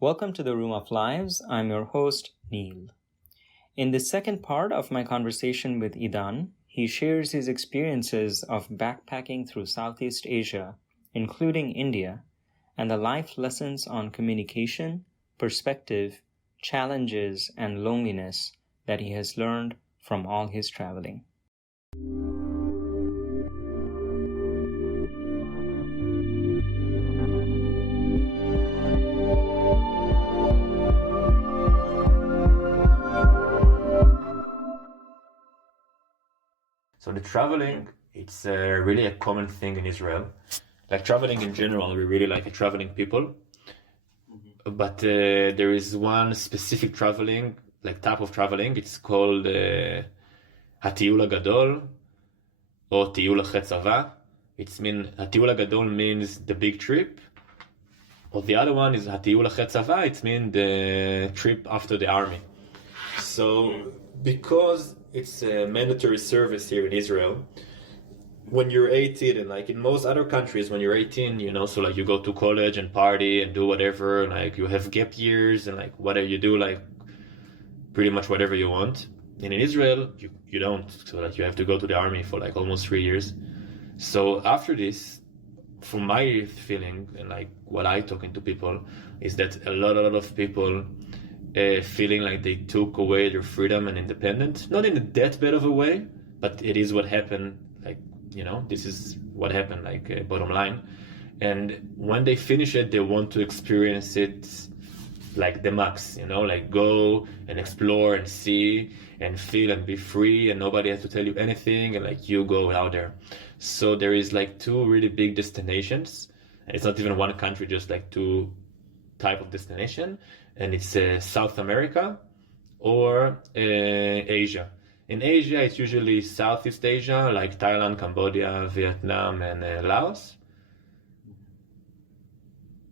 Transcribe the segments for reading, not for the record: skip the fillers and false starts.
Welcome to the Room of Lives. I'm your host, Neil. In the second part of my conversation with Idan, he shares his experiences of backpacking through Southeast Asia, including India, and the life lessons on communication, perspective, challenges, and loneliness that he has learned from all his traveling. So the traveling, it's really a common thing in Israel. Like traveling in general, we really like traveling people. But there is one specific traveling, like type of traveling. It's called הטיול הגדול or טיול אחרי צבא. הטיול הגדול means the big trip. Or the other one is הטיול אחרי צבא. It means the trip after the army. So because it's a mandatory service here in Israel, when you're 18, and like in most other countries, when you're 18, so like you go to college and party and do whatever, and like you have gap years and like whatever you do, like pretty much whatever you want. And in Israel, you don't. So like you have to go to the army for like almost 3 years. So after this, from my feeling and like what I talking to people, is that a lot of people feeling like they took away their freedom and independence, not in a deathbed of a way, but it is what happened. Like, this is what happened, like bottom line. And when they finish it, they want to experience it like the max, like go and explore and see and feel and be free, and nobody has to tell you anything, and like you go out there. So there is like two really big destinations, and it's not even one country, just like two type of destination, and it's South America or Asia. In Asia, it's usually Southeast Asia, like Thailand, Cambodia, Vietnam, and Laos.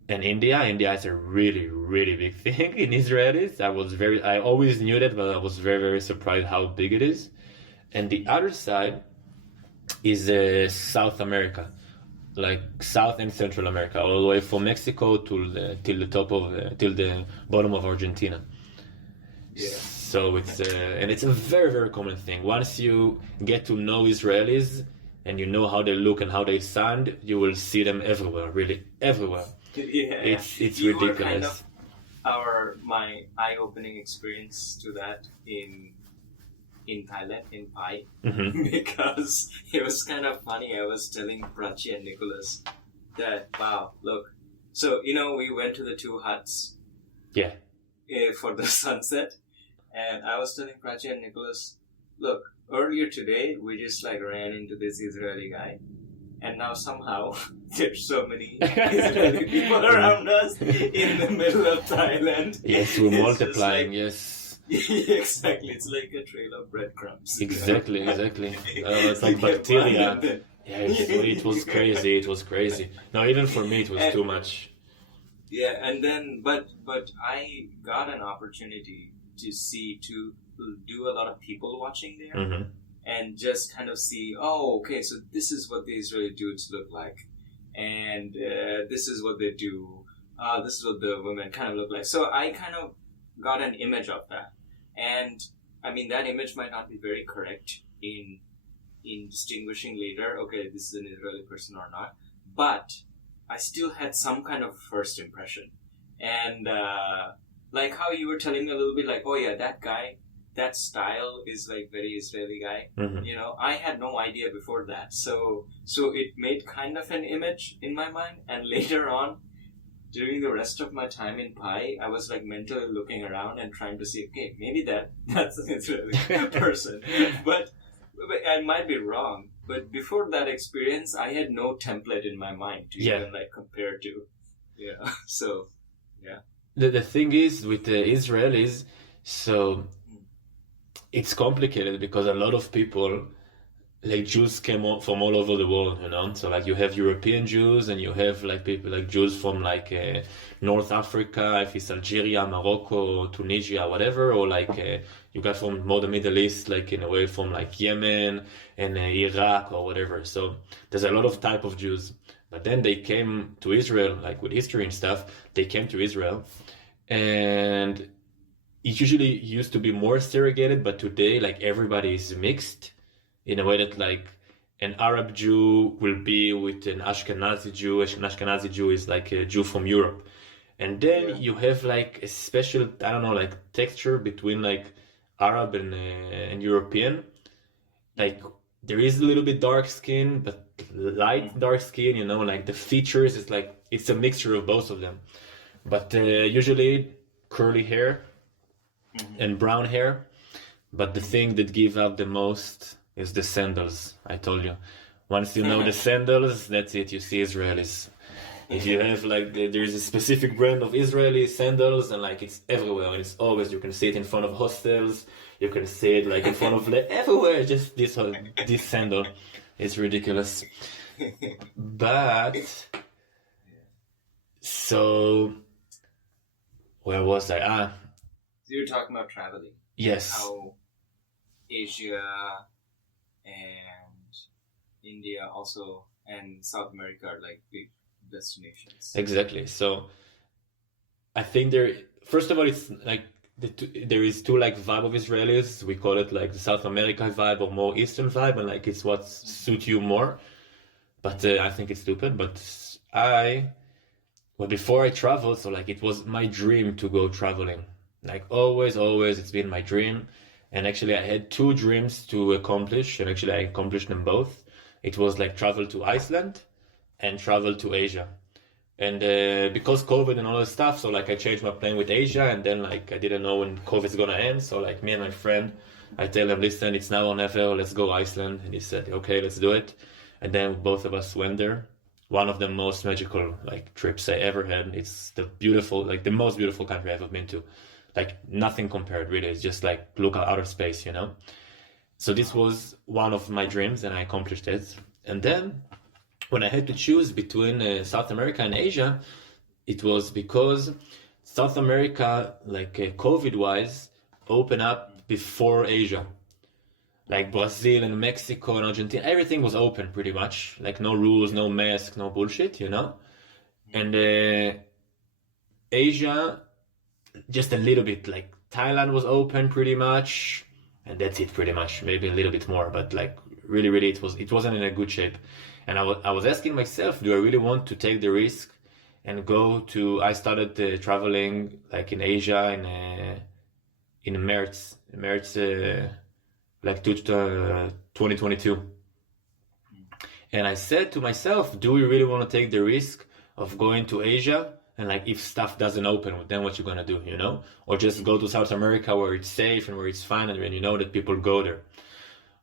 And India is a really, really big thing in Israelis. I always knew that, but I was very, very surprised how big it is. And the other side is South America, like South and Central America, all the way from Mexico till the bottom of Argentina. Yeah. So it's a very, very common thing. Once you get to know Israelis and you know how they look and how they sound, you will see them everywhere, really everywhere. Yeah, it's ridiculous. Kind of my eye-opening experience to that in Thailand, in Pai, because it was kind of funny. I was telling Prachi and Nicholas that, wow, look, so we went to the two huts, for the sunset, and I was telling Prachi and Nicholas, look, earlier today we just like ran into this Israeli guy. And now somehow there's so many Israeli people around us in the middle of Thailand. Yes, we're multiplying, yes. Exactly, it's like a trail of breadcrumbs. Exactly. It's like bacteria. Yeah, it was crazy. No, even for me it was too much. Yeah, and then, but I got an opportunity to do a lot of people watching there. Mm-hmm. And just kind of see, okay, so this is what the Israeli dudes look like. And this is what they do. This is what the women kind of look like. So I kind of got an image of that. And, I mean, that image might not be very correct in distinguishing later, okay, this is an Israeli person or not. But I still had some kind of first impression. And like how you were telling me a little bit, like, oh yeah, that guy, that style is like very Israeli guy. Mm-hmm. I had no idea before that. So it made kind of an image in my mind. And later on, during the rest of my time in Pai, I was like mentally looking around and trying to see, okay, maybe that's an Israeli person. But I might be wrong. But before that experience, I had no template in my mind to even like compare to. Yeah. So, yeah. The thing is with the Israelis, so it's complicated because a lot of people, like Jews came from all over the world, so like you have European Jews and you have like people like Jews from like North Africa, if it's Algeria, Morocco, Tunisia, whatever, or like you got from more the Middle East, like in a way from like Yemen and Iraq or whatever. So there's a lot of type of Jews, but then they came to Israel, like with history and stuff, they came to Israel and it usually used to be more segregated, but today like everybody is mixed in a way that like an Arab Jew will be with an Ashkenazi Jew. An Ashkenazi Jew is like a Jew from Europe. And then you have like a special, I don't know, like texture between like Arab and European. Like there is a little bit dark skin, but light dark skin, you know, like the features is like, it's a mixture of both of them. But usually curly hair and brown hair. But the thing that gives out the most is the sandals, I told you. Once you know the sandals, that's it, you see Israelis. If you have like, there's a specific brand of Israeli sandals and like it's everywhere. And it's always, you can see it in front of hostels. You can see it like in front of everywhere. Just this sandal. It's ridiculous. But, so, where was I? So you're talking about traveling. Yes. How Asia and India also and South America are like big destinations. Exactly. So I think first of all, it's like there is two like vibe of Israelis. We call it like the South America vibe or more Eastern vibe, and like it's what suits you more. But I think it's stupid. But before I traveled, so like it was my dream to go traveling. Like always, it's been my dream. And actually I had two dreams to accomplish, and actually I accomplished them both. It was like travel to Iceland and travel to Asia. And because COVID and all this stuff, so like I changed my plan with Asia, and then like I didn't know when COVID's gonna end. So like me and my friend, I tell him, listen, it's now or never, let's go Iceland. And he said, okay, let's do it. And then both of us went there. One of the most magical like trips I ever had. It's the most beautiful country I've ever been to. Like nothing compared really. It's just like look at outer space, you know? So this was one of my dreams and I accomplished it. And then when I had to choose between South America and Asia, it was because South America, like COVID-wise, opened up before Asia. Like Brazil and Mexico and Argentina, everything was open pretty much. Like no rules, no masks, no bullshit, you know? And Asia, just a little bit, like Thailand was open pretty much. And that's it pretty much, maybe a little bit more, but like really it wasn't in a good shape. And I was asking myself, do I really want to take the risk and I started traveling like in Asia in March, like 2022. And I said to myself, do we really want to take the risk of going to Asia? And like, if stuff doesn't open, then what you gonna do, you know? Or just go to South America where it's safe and where it's fine and you know that people go there.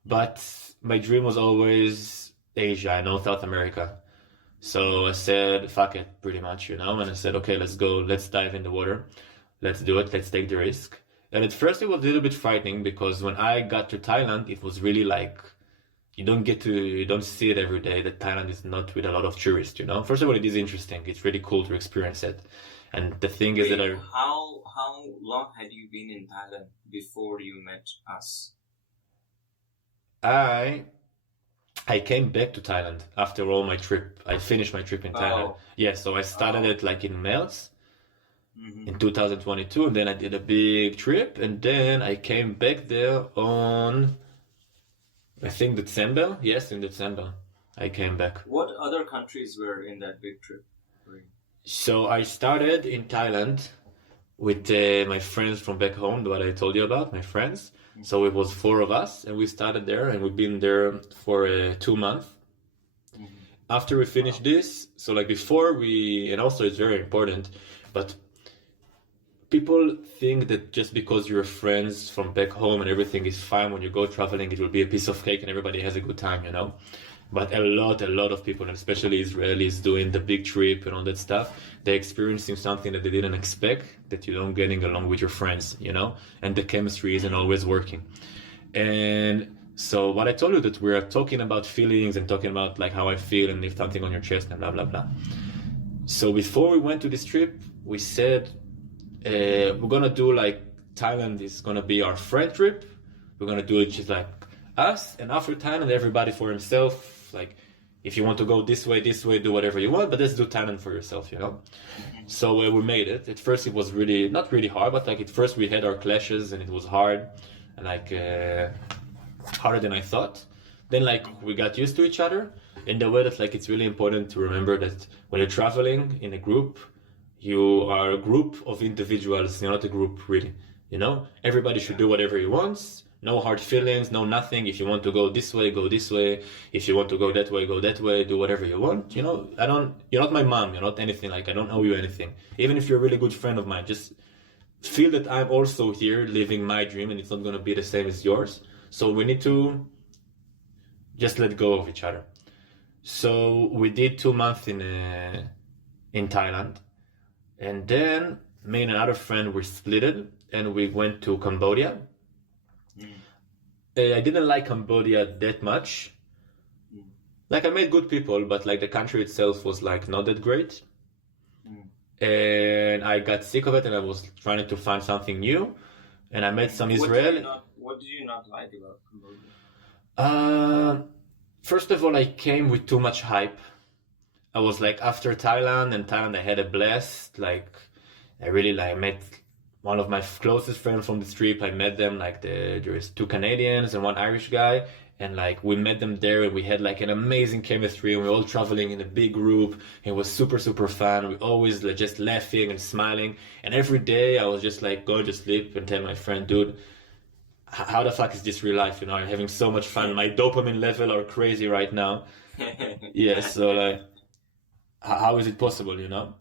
But my dream was always Asia, I know South America. So I said, fuck it, pretty much, you know? And I said, okay, let's go, let's dive in the water. Let's do it, let's take the risk. And at first it was a little bit frightening because when I got to Thailand, it was really like, you don't see it every day that Thailand is not with a lot of tourists, you know? First of all, it is interesting. It's really cool to experience it. And the thing is that How long had you been in Thailand before you met us? I came back to Thailand after all my trip. I finished my trip in Thailand. Yeah, so I started it like in March in 2022, and then I did a big trip, and then I came back there on, I think December. Yes, in December I came back. What other countries were in that big trip? So I started in Thailand with my friends from back home, what I told you about, my friends. So it was 4 of us, and we started there, and we've been there for 2 months. After we finished this, so like before and also it's very important, but people think that just because you're friends from back home and everything is fine, when you go traveling, it will be a piece of cake and everybody has a good time, you know? But a lot of people, and especially Israelis, doing the big trip and all that stuff, they're experiencing something that they didn't expect, that you don't getting along with your friends, you know? And the chemistry isn't always working. And so what I told you, that we're talking about feelings and talking about like how I feel and if something on your chest and blah, blah, blah. So before we went to this trip, we said, we're gonna do like, Thailand is gonna be our friend trip. We're gonna do it just like us, and after Thailand, everybody for himself, like if you want to go this way, do whatever you want, but let's do Thailand for yourself, you know? So we made it. At first it was really, not really hard, but like at first we had our clashes and it was hard, and like harder than I thought. Then like we got used to each other in the way that like it's really important to remember that when you're traveling in a group, you are a group of individuals, you're not a group really, you know? Everybody should do whatever he wants. No hard feelings, no nothing. If you want to go this way, go this way. If you want to go that way, go that way. Do whatever you want. You know, you're not my mom. You're not anything. Like, I don't owe you anything. Even if you're a really good friend of mine, just feel that I'm also here living my dream and it's not going to be the same as yours. So we need to just let go of each other. So we did 2 months in Thailand. And then me and another friend were splitted and we went to Cambodia. I didn't like Cambodia that much. Like I met good people, but like the country itself was like not that great. And I got sick of it and I was trying to find something new. And I met some Israeli. What did you not like about Cambodia? First of all, I came with too much hype. I was like after Thailand, and Thailand I had a blast. Like I really like met one of my closest friends from this trip. I met them, like there is 2 Canadians and 1 Irish guy, and like we met them there and we had like an amazing chemistry and we were all traveling in a big group. It was super, super fun. We always like, just laughing and smiling, and every day I was just like going to sleep and tell my friend, dude, how the fuck is this real life? You know, I'm having so much fun. My dopamine level are crazy right now. Yeah, so like, how is it possible, you know?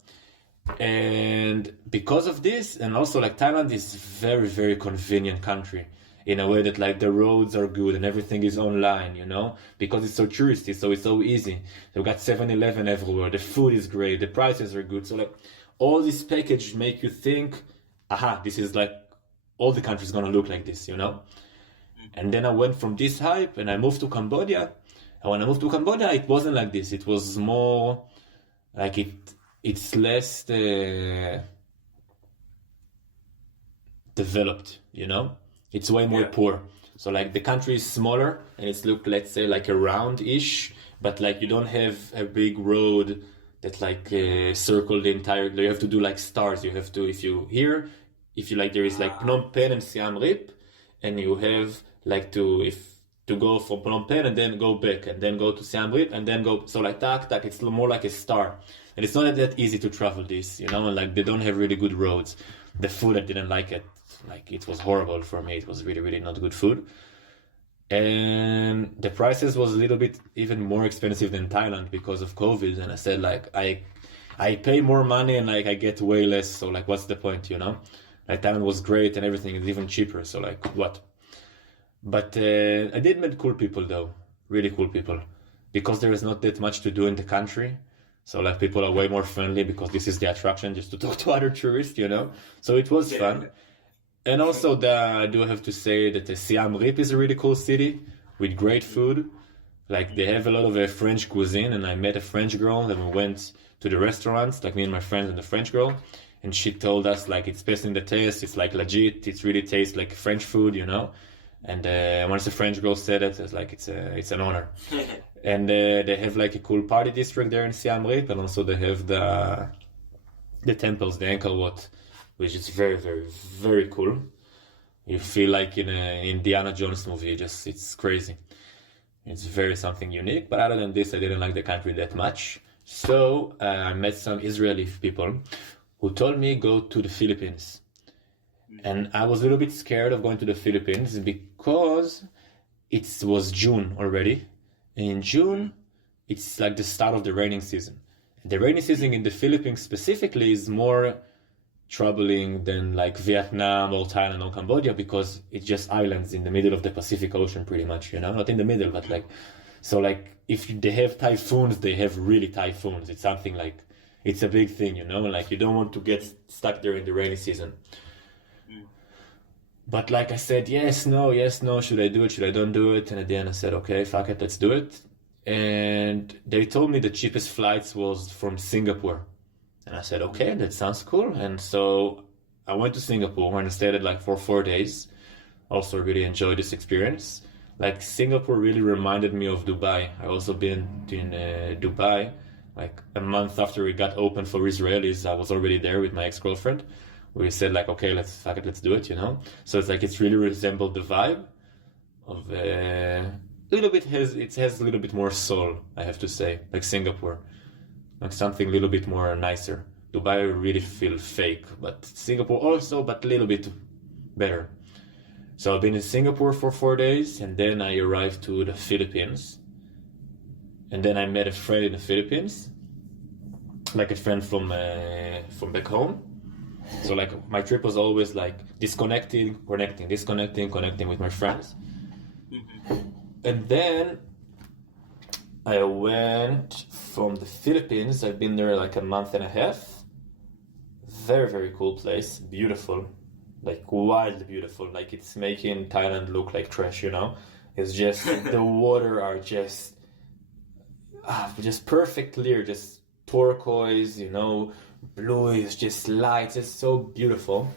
And because of this, and also like Thailand is very, very convenient country in a way that like the roads are good and everything is online, you know, because it's so touristy, so it's so easy. They've got 7-Eleven everywhere, the food is great, the prices are good. So like all this package make you think, aha, this is like all the country's gonna look like this, you know? And then I went from this hype and I moved to Cambodia. And when I moved to Cambodia, it wasn't like this. It was more like it's less developed, you know? It's way more poor. So like the country is smaller and it's look, let's say like a round-ish, but like you don't have a big road that like circle the entire, you have to do like stars. You have to, if you like there is like Phnom Penh and Siem Reap, and you have like to go from Phnom Penh and then go back and then go to Siem Reap and then go, so like tak, it's more like a star. And it's not that easy to travel this, you know, and like they don't have really good roads. The food, I didn't like it. Like it was horrible for me. It was really, really not good food. And the prices was a little bit even more expensive than Thailand because of COVID. And I said like, I pay more money and like I get way less. So like, what's the point, you know? Like Thailand was great and everything is even cheaper. So like, what? But I did meet cool people though. Really cool people. Because there is not that much to do in the country. So like people are way more friendly because this is the attraction, just to talk to other tourists, you know? So it was fun. And also I do have to say that the Siem Reap is a really cool city with great food. Like they have a lot of French cuisine, and I met a French girl and we went to the restaurants, like me and my friends and the French girl. And she told us like it's best in the taste, it's like legit, it really tastes like French food, you know? And once the French girl said it, it's like it's an honor. And they have like a cool party district there in Siem Reap, and also they have the temples, the Angkor Wat, which is very, very, very cool. You feel like in an Indiana Jones movie. It's crazy. It's very something unique. But other than this, I didn't like the country that much. So I met some Israeli people who told me go to the Philippines. And I was a little bit scared of going to the Philippines because it was June already. And in June, it's like the start of the raining season. The rainy season in the Philippines specifically is more troubling than like Vietnam or Thailand or Cambodia because it's just islands in the middle of the Pacific Ocean pretty much, you know? Not in the middle, but like... So like, if they have typhoons, they have really typhoons. It's something like... It's a big thing, you know? Like, you don't want to get stuck there in the rainy season. But like I said, yes, no, should I do it, should I don't do it? And at the end I said, okay, fuck it, let's do it. And they told me the cheapest flights was from Singapore. And I said, okay, that sounds cool. And so I went to Singapore and I stayed like for 4 days. Also really enjoyed this experience. Like Singapore really reminded me of Dubai. I also been in Dubai like a month after we got open for Israelis. I was already there with my ex-girlfriend. We said like, okay, let's do it, you know. So it's like it's really resembled the vibe of it has a little bit more soul, I have to say, like Singapore, like something a little bit more nicer. Dubai really feel fake, but Singapore also, but a little bit better. So I've been in Singapore for 4 days, and then I arrived to the Philippines. And then I met a friend in the Philippines, like a friend from back home. So like my trip was always like disconnecting, connecting with my friends. And then I went from the Philippines. I've been there like a month and a half. Very, very cool place, beautiful. Like wildly beautiful, like it's making Thailand look like trash, you know. It's just the water are just perfect clear, just turquoise, you know, blue is just light. It's so beautiful.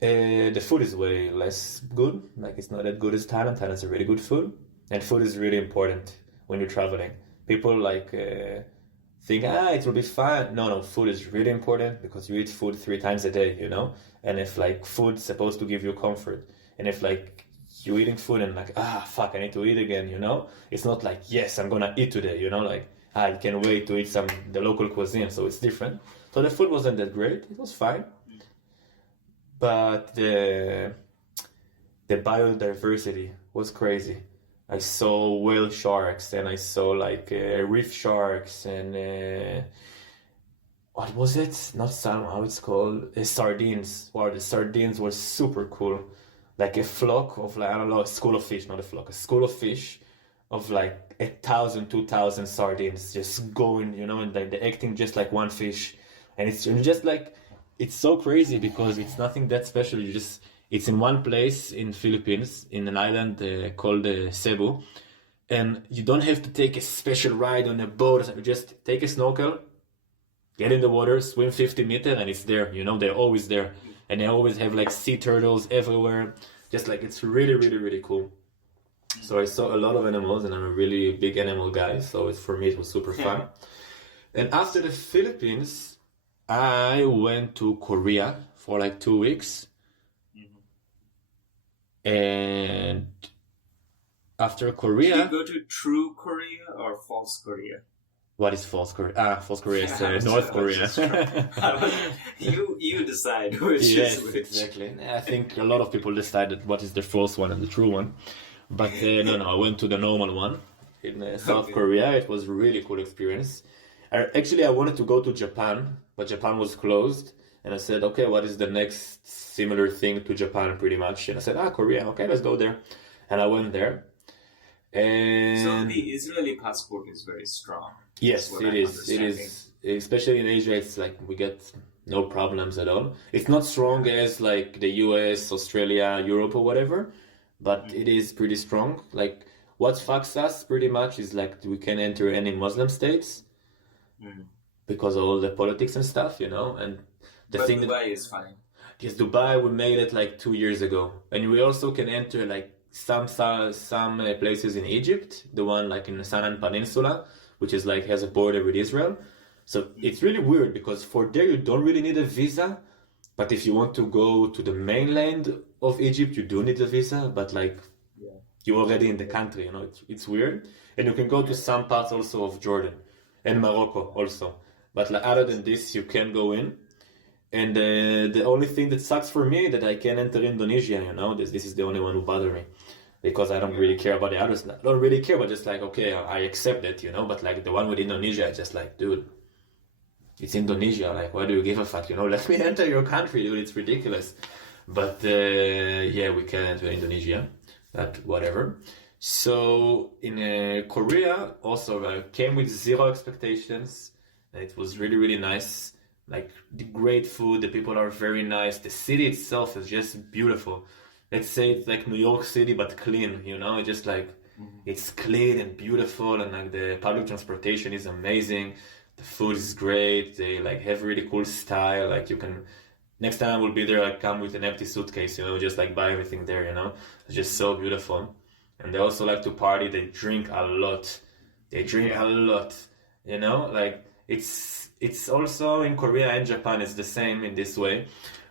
The food is way less good, like it's not that good as Thailand. Thailand's a really good food, and food is really important when you're traveling. People like think it will be fine. No, food is really important because you eat food 3 times a day, you know. And if like food's supposed to give you comfort, and if like you're eating food and like fuck, I need to eat again, you know, it's not like yes, I'm gonna eat today, you know, like I can't wait to eat the local cuisine. So it's different. So the food wasn't that great. It was fine, but the biodiversity was crazy. I saw whale sharks and I saw like reef sharks and what was it? Not salmon, how it's called? Sardines. Wow, the sardines were super cool. Like a flock of like, I don't know, a school of fish, not a flock, a school of fish of like 1,000, 2,000 sardines just going, you know, and like they're acting just like one fish. And it's just like, it's so crazy because it's nothing that special. It's in one place in Philippines, in an island called Cebu. And you don't have to take a special ride on a boat. You just take a snorkel, get in the water, swim 50 meters, and it's there. You know, they're always there. And they always have like sea turtles everywhere. Just like, it's really, really, really cool. So I saw a lot of animals, and I'm a really big animal guy. So for me, it was super fun. And after the Philippines, I went to Korea for like 2 weeks. And after Korea... Did you go to true Korea or false Korea? What is false Korea? False Korea is North Korea. You decide which yes, is which. Exactly. I think a lot of people decided what is the false one and the true one. But no, I went to the normal one in South Korea. It was a really cool experience. Actually, I wanted to go to Japan, but Japan was closed. And I said, okay, what is the next similar thing to Japan, pretty much? And I said, Korea. Okay, let's go there. And I went there. And so the Israeli passport is very strong. Yes, it is. It is. Especially in Asia, it's like we get no problems at all. It's not strong as like the US, Australia, Europe or whatever, but it is pretty strong. Like what fucks us pretty much is like we can enter any Muslim states because of all the politics and stuff, you know. And but Dubai is fine. Yes, Dubai, we made it like 2 years ago, and we also can enter like some places in Egypt, the one like in the Sinai Peninsula, which is like has a border with Israel. So it's really weird because for there you don't really need a visa, but if you want to go to the mainland of Egypt, you do need a visa. But like you're already in the country, you know, it's weird. And you can go to some parts also of Jordan and Morocco also. But like, other than this, you can go in. And the only thing that sucks for me that I can't enter Indonesia, you know, this is the only one who bothers me. Because I don't really care about the others. I don't really care, but just like, okay, I accept it, you know. But like the one with Indonesia, I just like, dude, it's Indonesia. Like, why do you give a fuck? You know, let me enter your country, dude. It's ridiculous. But we can enter Indonesia. But whatever. So in Korea, also I came with 0 expectations. And it was really, really nice. Like the great food, the people are very nice. The city itself is just beautiful. Let's say it's like New York City, but clean, you know, just like it's clean and beautiful, and like the public transportation is amazing. The food is great. They like have really cool style. Like you can, next time I will be there, like come with an empty suitcase, you know, just like buy everything there, you know. It's just so beautiful. and they also like to party. They drink a lot. You know, like it's also in Korea and Japan. It's the same in this way,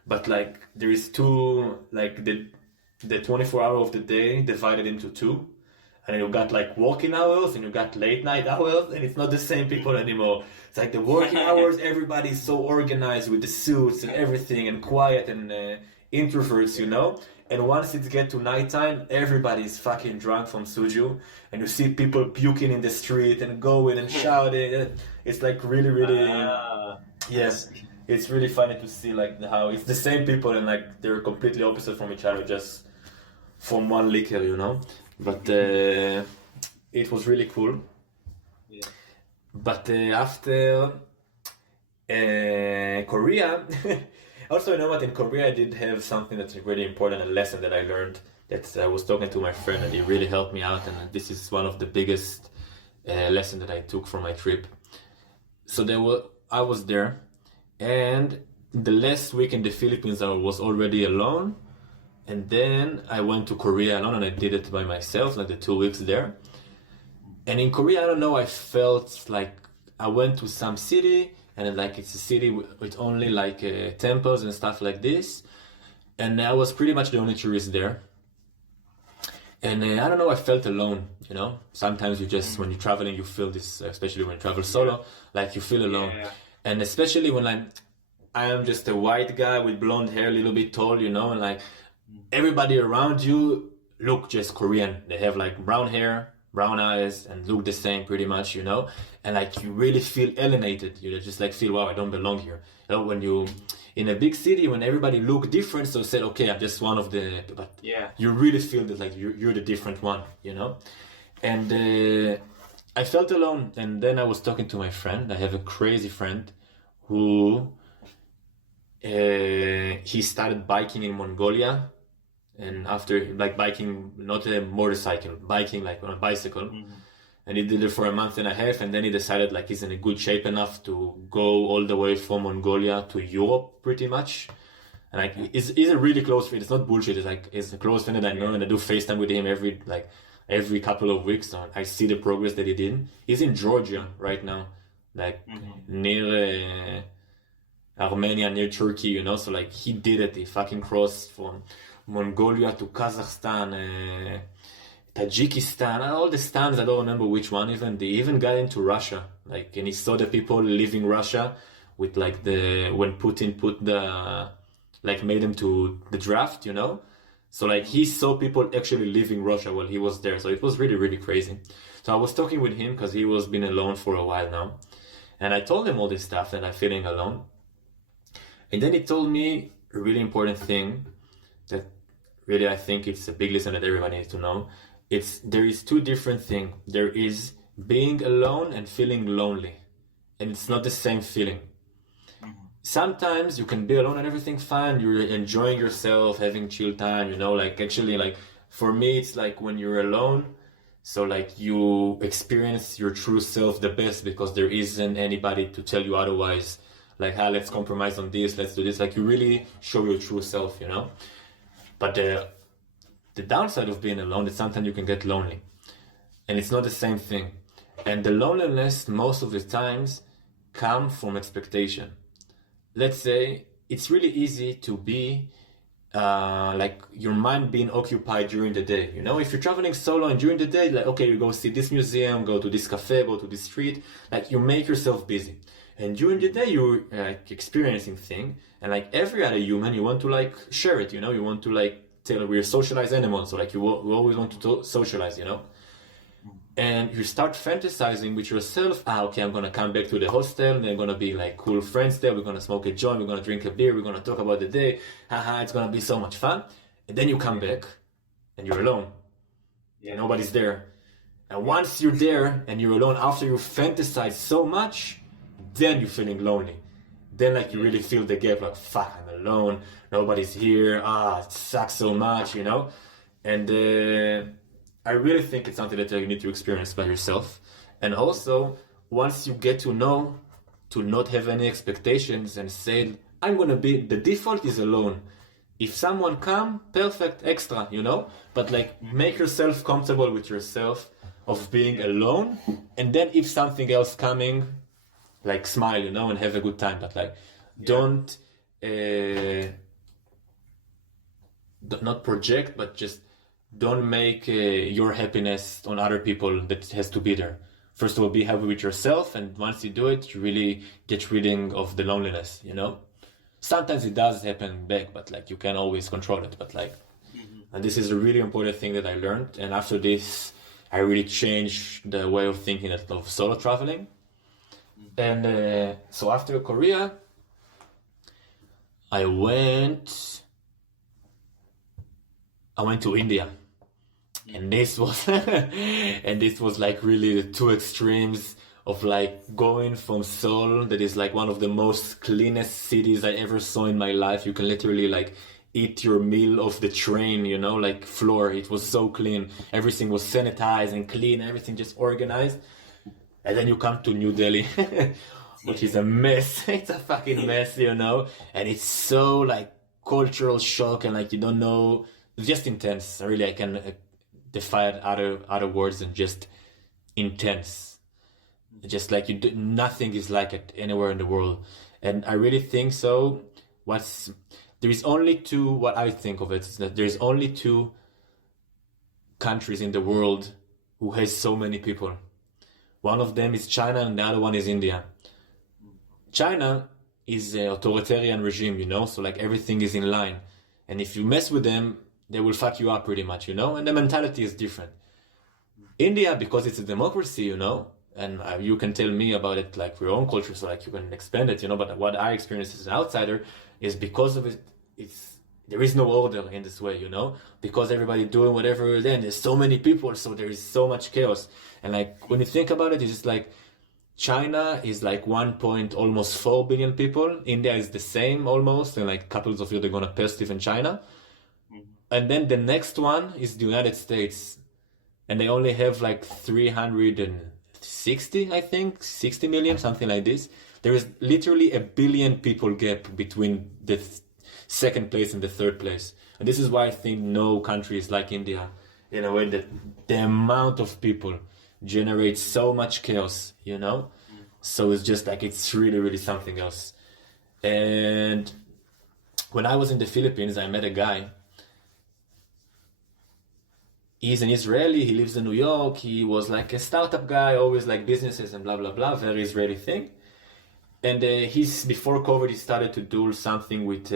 but like there is two, like the 24 hour of the day divided into two. And you got like working hours and you got late night hours, and it's not the same people anymore. It's like the working hours, everybody's so organized with the suits and everything and quiet and introverts, you know. And once it gets to nighttime, everybody's fucking drunk from suju, and you see people puking in the street and going and shouting. It's like really, yes. It's really funny to see like how it's the same people and like they're completely opposite from each other, just from one liquor, you know. But it was really cool. Yeah. But after Korea, also, you know what, in Korea I did have something that's really important, a lesson that I learned, that I was talking to my friend and he really helped me out, and this is one of the biggest lessons that I took from my trip. So I was there, and the last week in the Philippines I was already alone. And then I went to Korea alone, and I did it by myself, like the 2 weeks there. And in Korea, I don't know, I felt like I went to some city, and like it's a city with only like temples and stuff like this. And I was pretty much the only tourist there. And I don't know, I felt alone, you know? Sometimes you just, when you're traveling, you feel this, especially when you travel solo, like you feel alone. Yeah. And especially when I am just a white guy with blonde hair, a little bit tall, you know, and like, everybody around you look just Korean. They have like brown hair, brown eyes, and look the same pretty much, you know? And like you really feel alienated. You just like feel, wow, I don't belong here. You know, when you, in a big city, when everybody look different, so said, okay, I'm just one of the, but you really feel that like you're the different one, you know? And I felt alone. And then I was talking to my friend. I have a crazy friend who, he started biking in Mongolia. And after, like, biking, not a motorcycle, biking like on a bicycle. Mm-hmm. And he did it for a month and a half, and then he decided like he's in a good shape enough to go all the way from Mongolia to Europe pretty much. And like he's a really close friend. It's not bullshit. It's like he's a close friend that I know, and I do FaceTime with him every couple of weeks. So I see the progress that he did. He's in Georgia right now, like near Armenia, near Turkey, you know. So like he did it. He fucking crossed from Mongolia to Kazakhstan, Tajikistan, all the stands, I don't remember which one even. They even got into Russia, like, and he saw the people leaving Russia with like when Putin put made them to the draft, you know. So like he saw people actually leaving Russia while he was there. So it was really, really crazy. So I was talking with him because he was been alone for a while now. And I told him all this stuff that I'm feeling alone. And then he told me a really important thing that really I think it's a big lesson that everybody needs to know. There is two different things. There is being alone and feeling lonely. And it's not the same feeling. Sometimes you can be alone and everything fine. You're enjoying yourself, having chill time, you know, like actually like for me, it's like when you're alone, so like you experience your true self the best because there isn't anybody to tell you otherwise. Like, let's compromise on this, let's do this. Like you really show your true self, you know? But the downside of being alone is sometimes you can get lonely. And it's not the same thing. And the loneliness, most of the times, come from expectation. Let's say it's really easy to be like your mind being occupied during the day. You know, if you're traveling solo and during the day, like, okay, you go see this museum, go to this cafe, go to this street, like you make yourself busy. And during the day, you're experiencing things, and like every other human, you want to like share it, you know, you want to like tell we're socialized animals, so like we always want to socialize, you know. And you start fantasizing with yourself, okay, I'm gonna come back to the hostel, and they're gonna be like cool friends there, we're gonna smoke a joint, we're gonna drink a beer, we're gonna talk about the day, it's gonna be so much fun. And then you come back, and you're alone. Yeah. Nobody's there. And once you're there, and you're alone, after you fantasize so much, then you're feeling lonely. Then like you really feel the gap, like, fuck, I'm alone, nobody's here, it sucks so much, you know? And I really think it's something that you need to experience by yourself. And also, once you get to know, to not have any expectations and say, I'm gonna be, the default is alone. if someone come, perfect, extra, you know, but like make yourself comfortable with yourself of being alone, and then if something else coming, like smile, you know, and have a good time, but like don't not project, but just don't make your happiness on other people that has to be there. First of all, be happy with yourself, and once you do it, you really get rid of the loneliness, you know. Sometimes it does happen back, but like you can always control it. But like, and this is a really important thing that I learned. And after this, I really changed the way of thinking of solo traveling. And so after Korea, I went to India. And this was like really the two extremes of like going from Seoul, that is like one of the most cleanest cities I ever saw in my life. You can literally like eat your meal off the train, you know, like floor. It was so clean. Everything was sanitized and clean, everything just organized. And then you come to New Delhi, which is a mess. It's a fucking mess, you know. And it's so like cultural shock, and like you don't know, it's just intense. Really, I can defy it other words than just intense. Just like nothing is like it anywhere in the world. And I really think so. There is only two, what I think of it is that there's only two countries in the world who has so many people. One of them is China and the other one is India. China is an authoritarian regime, you know, so like everything is in line. And if you mess with them, they will fuck you up pretty much, you know, and the mentality is different. India, because it's a democracy, you know, and you can tell me about it like for your own culture, so like you can expand it, you know, but what I experience as an outsider is because of it, there is no order in this way, you know, because everybody doing whatever, then there's so many people, so there is so much chaos. And like when you think about it, it's just like China is like 1.4 billion people, India is the same almost, and like couples of you, they're gonna pass even China. And then the next one is the United States, and they only have like 360, I think, 60 million, something like this. There is literally a billion people gap between the second place and the third place. And this is why I think no country is like India, in a way that the amount of people generates so much chaos, you know? So it's just like, it's really, really something else. And when I was in the Philippines, I met a guy. He's an Israeli, he lives in New York, he was like a startup guy, always like businesses and blah, blah, blah, very Israeli thing. And before COVID, he started to do something with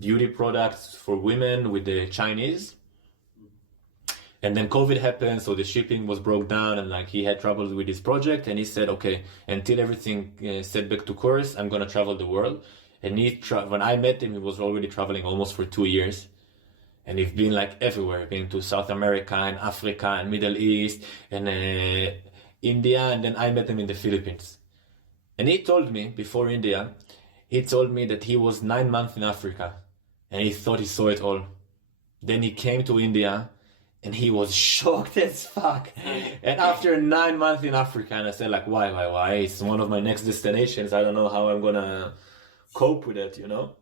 beauty products for women with the Chinese. And then COVID happened, so the shipping was broke down, and like he had troubles with his project, and he said, okay, until everything set back to course, I'm gonna travel the world. And when I met him, he was already traveling almost for 2 years. And he's been like everywhere, been to South America and Africa and Middle East and India, and then I met him in the Philippines. And he told me, before India, he told me that he was 9 months in Africa and he thought he saw it all. Then he came to India and he was shocked as fuck. And after 9 months in Africa, and I said like, why? It's one of my next destinations. I don't know how I'm gonna cope with it, you know?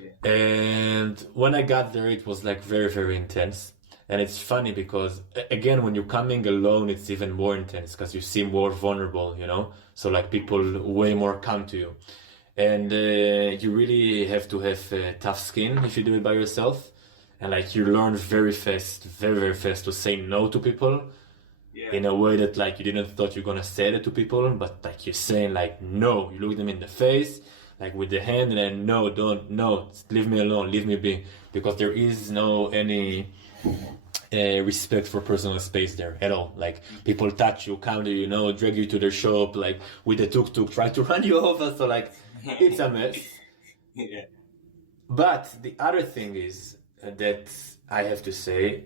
Yeah. And when I got there, it was like very, very intense. And it's funny because, again, when you're coming alone, it's even more intense because you seem more vulnerable, you know? So like people way more come to you. And you really have to have tough skin if you do it by yourself. And like you learn very, very fast to say no to people. Yeah. In a way that like you didn't thought you're gonna say that to people, but like you're saying like no, you look them in the face, like with the hand, and then no, leave me alone, leave me be, because there is no any respect for personal space there at all. Like people touch you, come to you, know, drag you to their shop, like with a tuk-tuk, try to run you over. So like it's a mess. Yeah. But the other thing is that I have to say,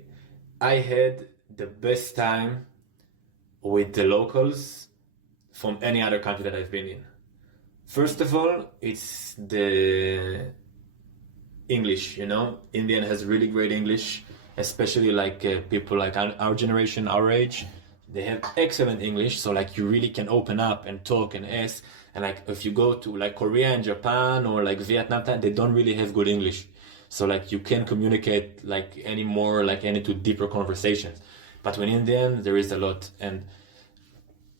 I had the best time with the locals from any other country that I've been in. First of all, it's the English, you know. Indian has really great English, especially like people like our generation, our age. They have excellent English, so like you really can open up and talk and ask. And like if you go to like Korea and Japan or like Vietnam, they don't really have good English. So like you can't communicate like any more, like any to deeper conversations. But when Indian, there is a lot. And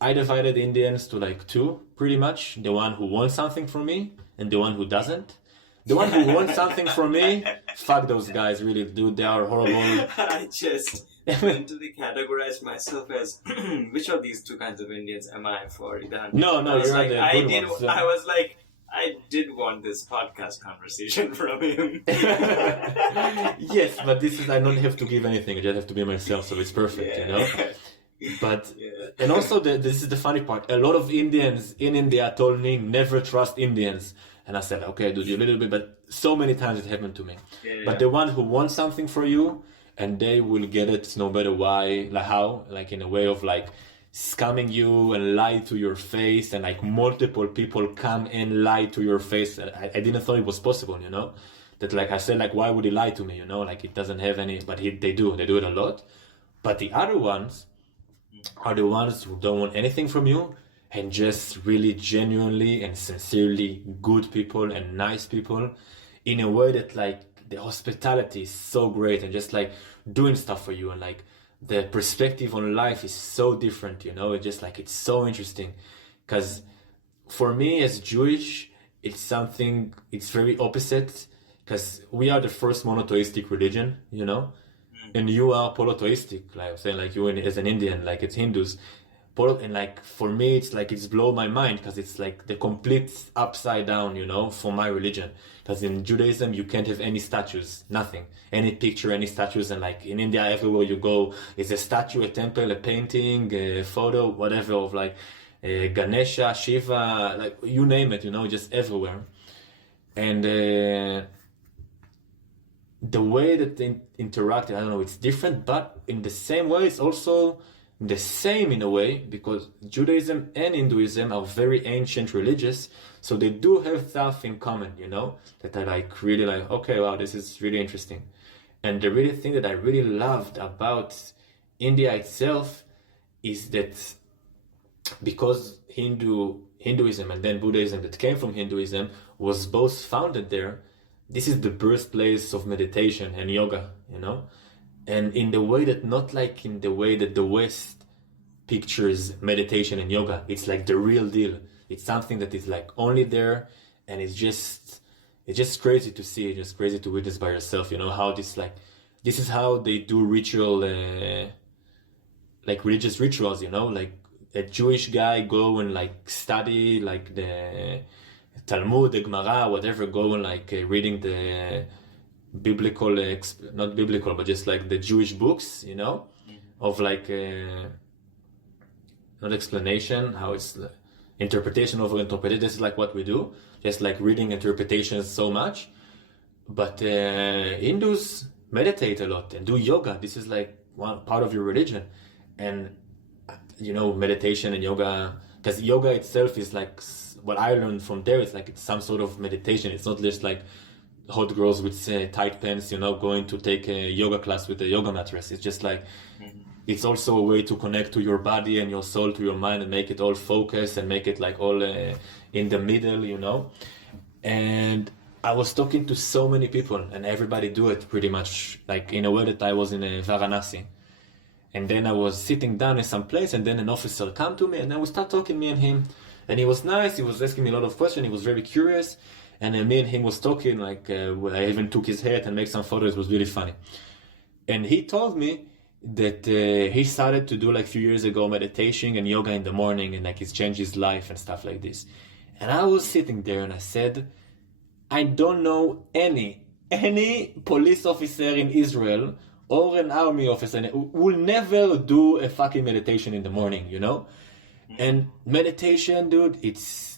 I divided Indians to like two, pretty much. The one who wants something from me and the one who doesn't. The one who wants something from me, fuck those guys, really, dude. They are horrible. I just mentally categorized myself as which of these two kinds of Indians am I for? No, you're like, the good ones. I was like, I did want this podcast conversation from him. Yes, but this is, I don't have to give anything. I just have to be myself, so it's perfect, you know? But, and also, this is the funny part. A lot of Indians in India told me, never trust Indians. And I said, okay, dude, you a little bit, but so many times it happened to me. But the one who wants something for you, and they will get it no matter why, like how, like in a way of like scamming you and lie to your face, and like multiple people come and lie to your face. I didn't thought it was possible, you know? That like I said, like, why would he lie to me, you know? Like it doesn't have any, but they do it a lot. But the other ones are the ones who don't want anything from you, and just really genuinely and sincerely good people and nice people, in a way that like the hospitality is so great, and just like doing stuff for you, and like the perspective on life is so different, you know? It's just like, it's so interesting. Because for me as Jewish, it's very opposite, because we are the first monotheistic religion, you know? And you are polytheistic, like I'm saying, like you as an Indian, like it's Hindus. And like for me, it's like it's blown my mind, because it's like the complete upside down, you know, for my religion. Because in Judaism, you can't have any statues, nothing, any picture, any statues. And like in India, everywhere you go, is a statue, a temple, a painting, a photo, whatever, of like Ganesha, Shiva, like you name it, you know, just everywhere. And the way that they interact, I don't know, it's different, but in the same way, it's also the same in a way, because Judaism and Hinduism are very ancient religious, so they do have stuff in common, you know, that I like really like, okay, wow, this is really interesting. And the really thing that I really loved about India itself is that because Hinduism and then Buddhism that came from Hinduism was both founded there, this is the birthplace of meditation and yoga, you know? And in the way that, not like in the way that the West pictures meditation and yoga, it's like the real deal. It's something that is like only there, and it's just crazy to see, just crazy to witness by yourself, you know, how this is how they do ritual, like religious rituals, you know, like a Jewish guy go and like study like the Talmud, the Gemara, whatever, go and like reading the biblical, not biblical, but just like the Jewish books, you know, of like not explanation, how it's interpretation over interpretation. This is like what we do, just like reading interpretations so much. But Hindus meditate a lot and do yoga. This is like one part of your religion. And you know, meditation and yoga, because yoga itself is like what I learned from there. It's like it's some sort of meditation. It's not just like hot girls with tight pants, you know, going to take a yoga class with a yoga mattress. It's just like it's also a way to connect to your body and your soul, to your mind, and make it all focus and make it like all in the middle, you know. And I was talking to so many people, and everybody do it pretty much like in a way that I was in a Varanasi. And then I was sitting down in some place, and then an officer come to me, and then we start talking, me and him. And he was nice, he was asking me a lot of questions, he was very curious. And then me and him was talking, like I even took his hat and made some photos. It was really funny. And he told me that he started to do like a few years ago meditation and yoga in the morning, and like it's changed his life and stuff like this. And I was sitting there and I said, I don't know any police officer in Israel or an army officer who will never do a fucking meditation in the morning, you know? And meditation, dude,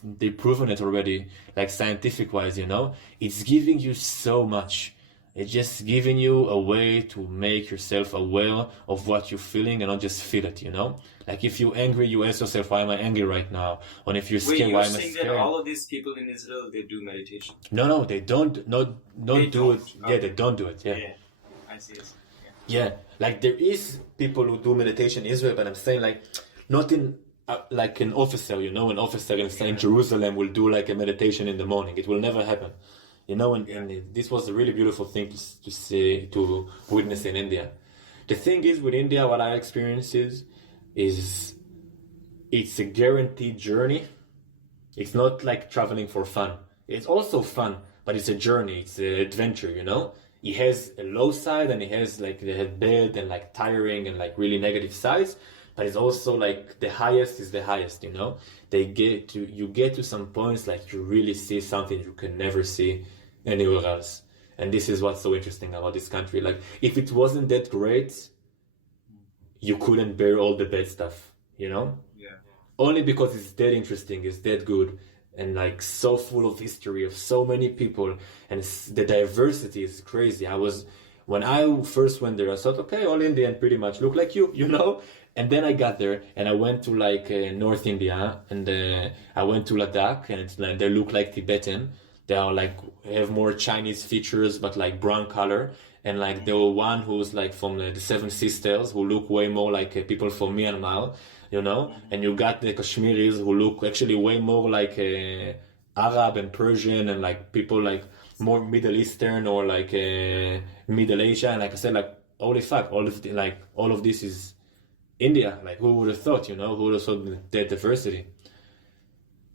they've proven it already, like scientific wise, you know? It's giving you so much. It's just giving you a way to make yourself aware of what you're feeling and not just feel it, you know? Like if you're angry, you ask yourself, why am I angry right now? Or if you're scared, why am I scared? Wait, you're saying that all of these people in Israel, they do meditation? No, they don't do it. Okay. Yeah, they don't do it, yeah. I see. Yeah, like there is people who do meditation in Israel, but I'm saying like, not in like an officer, you know, an officer in Jerusalem will do like a meditation in the morning. It will never happen, you know. And this was a really beautiful thing to see, to witness in India. The thing is with India, what I experience is it's a guaranteed journey. It's not like traveling for fun. It's also fun, but it's a journey. It's an adventure, you know. It has a low side and it has like the bad and like tiring and like really negative sides. But it's also like the highest is the highest, you know. You get to some points like you really see something you can never see anywhere else. And this is what's so interesting about this country. Like if it wasn't that great, you couldn't bear all the bad stuff, you know? Yeah. Only because it's that interesting, it's that good, and like so full of history of so many people, and the diversity is crazy. When I first went there, I thought, okay, all Indian pretty much look like you know? And then I got there and I went to like North India, and I went to Ladakh, and it's like they look like Tibetan. They are like have more Chinese features, but like brown color. And like there were one who's like from the Seven Sisters, who look way more like people from Myanmar, you know. And you got the Kashmiris who look actually way more like Arab and Persian, and like people like more Middle Eastern or like Middle Asia. And like I said, like holy fuck, all of this is India. Like who would have thought, you know? Who would have thought that diversity?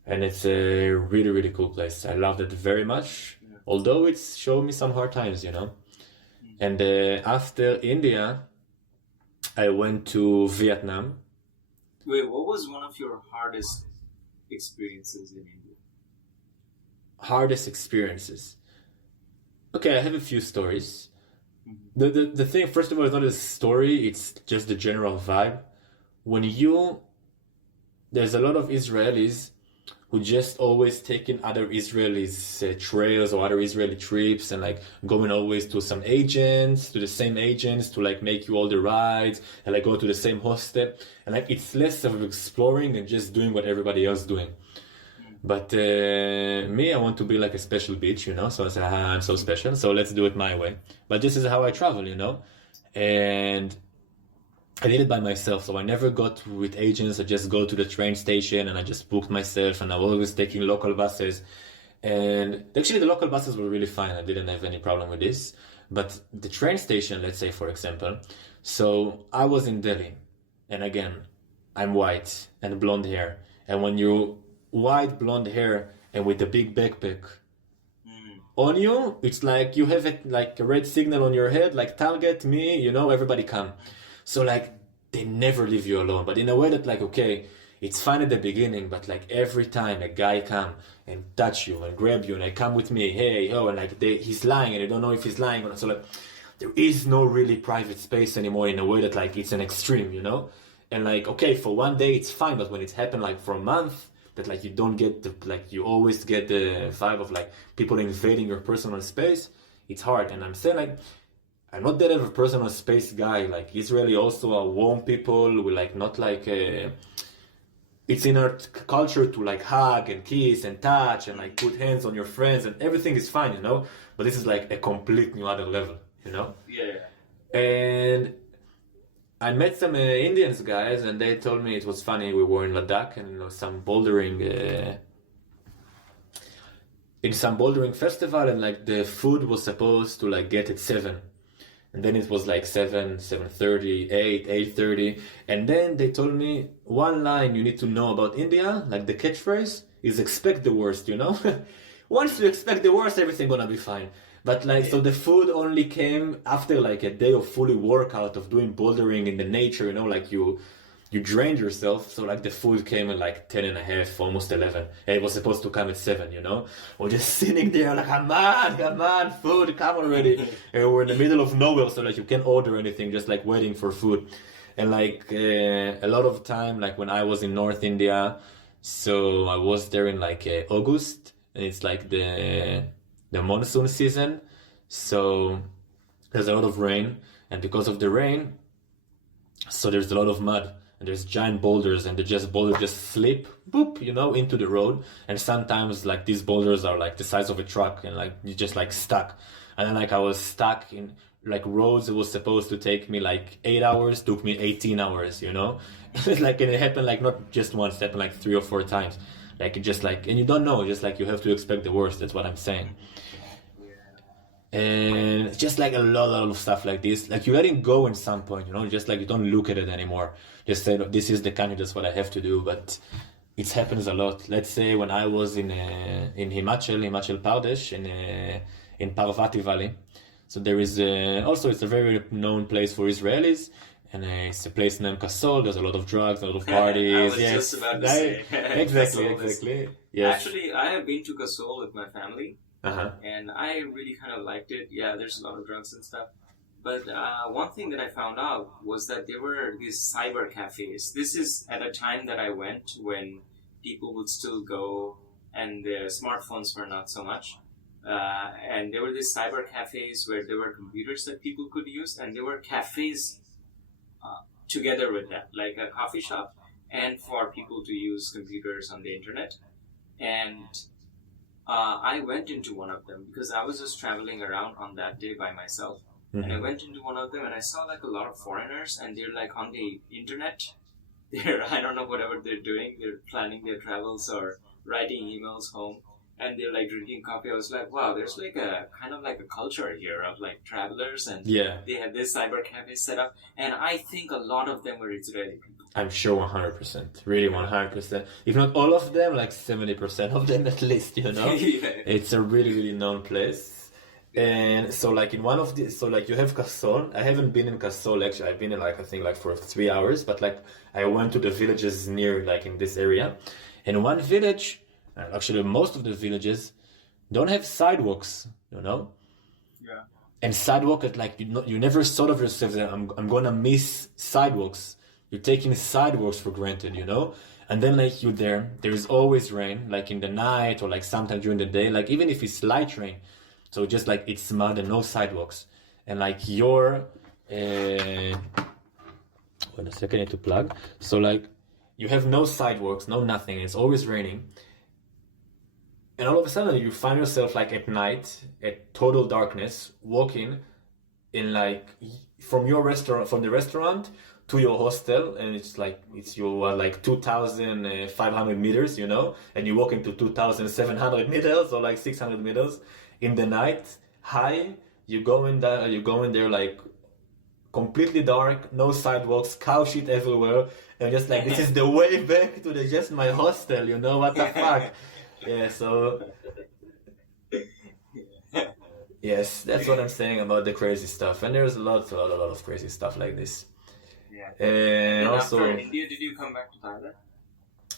And it's a really, really cool place. I loved it very much. Yeah. Although it's showed me some hard times, you know. And after India, I went to Vietnam. Wait, what was one of your hardest experiences in India? Hardest experiences. Okay, I have a few stories. Mm-hmm. The thing, first of all, it's not a story, it's just the general vibe. There's a lot of Israelis who just always taking other Israelis' trails or other Israeli trips, and like going always to some agents, to the same agents to like make you all the rides, and like go to the same hostel, and like it's less of exploring and just doing what everybody else doing. But me, I want to be like a special bitch, you know. So I said, I'm so special, so let's do it my way. But this is how I travel, you know, and I did it by myself, so I never got with agents. I just go to the train station and I just booked myself, and I was always taking local buses. And actually the local buses were really fine. I didn't have any problem with this. But the train station, let's say for example, so I was in Delhi, and again, I'm white and blonde hair. And when you're white, blonde hair and with a big backpack on you, it's like you have like a red signal on your head, like target me, you know, everybody come. So like they never leave you alone, but in a way that like, okay, it's fine at the beginning, but like every time a guy come and touch you and grab you and like come with me, hey, oh, and like he's lying and you don't know if he's lying or not. So like there is no really private space anymore in a way that like it's an extreme, you know. And like, okay, for one day it's fine, but when it's happened like for a month, that like you don't get you always get the vibe of like people invading your personal space, it's hard. And I'm saying like, I'm not that of a personal space guy. Like Israeli also are warm people. We like not like it's in our culture to like hug and kiss and touch and like put hands on your friends, and everything is fine, you know. But this is like a complete new other level, you know. Yeah. And I met some Indians guys, and they told me it was funny. We were in Ladakh and some bouldering. In some bouldering festival, and like the food was supposed to like get at 7. And then it was like 7, 7:30, 8, 8:30. And then they told me one line you need to know about India, like the catchphrase, is expect the worst, you know? Once you expect the worst, everything gonna be fine. But like, so the food only came after like a day of fully workout, of doing bouldering in the nature, you know, like you drained yourself. So like the food came at like 10:30, almost 11. And it was supposed to come at 7, you know. We're just sitting there like, come on, food, come already. And we're in the middle of nowhere, so like you can't order anything, just like waiting for food. And like a lot of time, like when I was in North India, so I was there in like August, and it's like the monsoon season. So there's a lot of rain, and because of the rain, so there's a lot of mud. And there's giant boulders, and boulders just slip, boop, you know, into the road. And sometimes like these boulders are like the size of a truck, and like you just like stuck. And then like I was stuck like roads that was supposed to take me like 8 hours took me 18 hours, you know? Like, and it happened like not just once, it happened like 3 or 4 times. Like, it just like, and you don't know, just like you have to expect the worst, that's what I'm saying. And just like a lot of stuff like this, like you let it go at some point, you know, just like you don't look at it anymore. Just say, this is the country, that's what I have to do. But it happens a lot. Let's say when I was in Himachal Pradesh, in Parvati Valley. So there is also, it's a very known place for Israelis, and it's a place named Kasol. There's a lot of drugs, a lot of parties. I was just about to say. Exactly. Yes. Actually, I have been to Kasol with my family. Uh-huh. And I really kind of liked it. Yeah, there's a lot of drugs and stuff. But one thing that I found out was that there were these cyber cafes. This is at a time that I went when people would still go and the smartphones were not so much. And there were these cyber cafes where there were computers that people could use, and there were cafes together with that, like a coffee shop, and for people to use computers on the internet. And I went into one of them because I was just traveling around on that day by myself. And I went into one of them and I saw like a lot of foreigners, and they're like on the internet. I don't know whatever they're doing. They're planning their travels or writing emails home, and they're like drinking coffee. I was like, wow, there's like a kind of like a culture here of like travelers, and they have this cyber cafe set up. And I think a lot of them were Israeli people. I'm sure 100%, really 100%. If not all of them, like 70% of them at least, you know? It's a really known place. And so like in one of the, so like you have Kasol. I haven't been in Kasol actually. I've been in like, I think like for 3 hours, but like I went to the villages near like in this area. And one village, actually most of the villages don't have sidewalks, you know? Yeah. And sidewalk, like you never thought of yourself that I'm gonna miss sidewalks. You're taking sidewalks for granted, you know? And then like you're there's always rain, like in the night or like sometime during the day, like even if it's light rain. So just like it's mud and no sidewalks. And like wait a second, I need to plug. So like you have no sidewalks, no nothing, it's always raining. And all of a sudden you find yourself like at night, at total darkness, walking in like from the restaurant to your hostel, and it's like 2,500 meters, you know, and you walk into 2,700 meters or like 600 meters in the night, high. You go in there like completely dark, no sidewalks, cow shit everywhere, and just like this is the way back to just my hostel, you know, what the fuck. Yeah, so yes, that's what I'm saying about the crazy stuff, and there's a lot of crazy stuff like this. Yeah. And also, after India, did you come back to Thailand?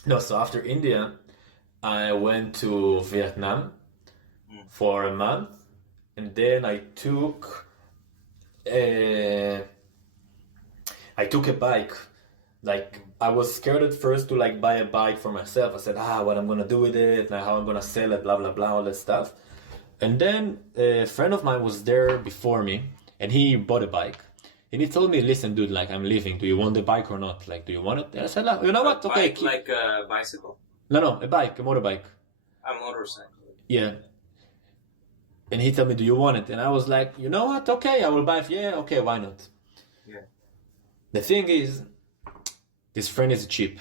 No, so after India, I went to Vietnam for a month, and then I took a bike. Like, I was scared at first to like buy a bike for myself. I said, what I'm gonna do with it, and how I'm gonna sell it, blah blah blah, all that stuff. And then a friend of mine was there before me, and he bought a bike. And he told me, listen, dude, like, I'm leaving. Do you want the bike or not? Like, do you want it? And I said, you know what? Okay. Bike, like a bicycle? No, a bike, a motorbike. A motorcycle. Yeah. And he told me, do you want it? And I was like, you know what? Okay, I will buy it. Yeah, okay, why not? Yeah. The thing is, this friend is cheap.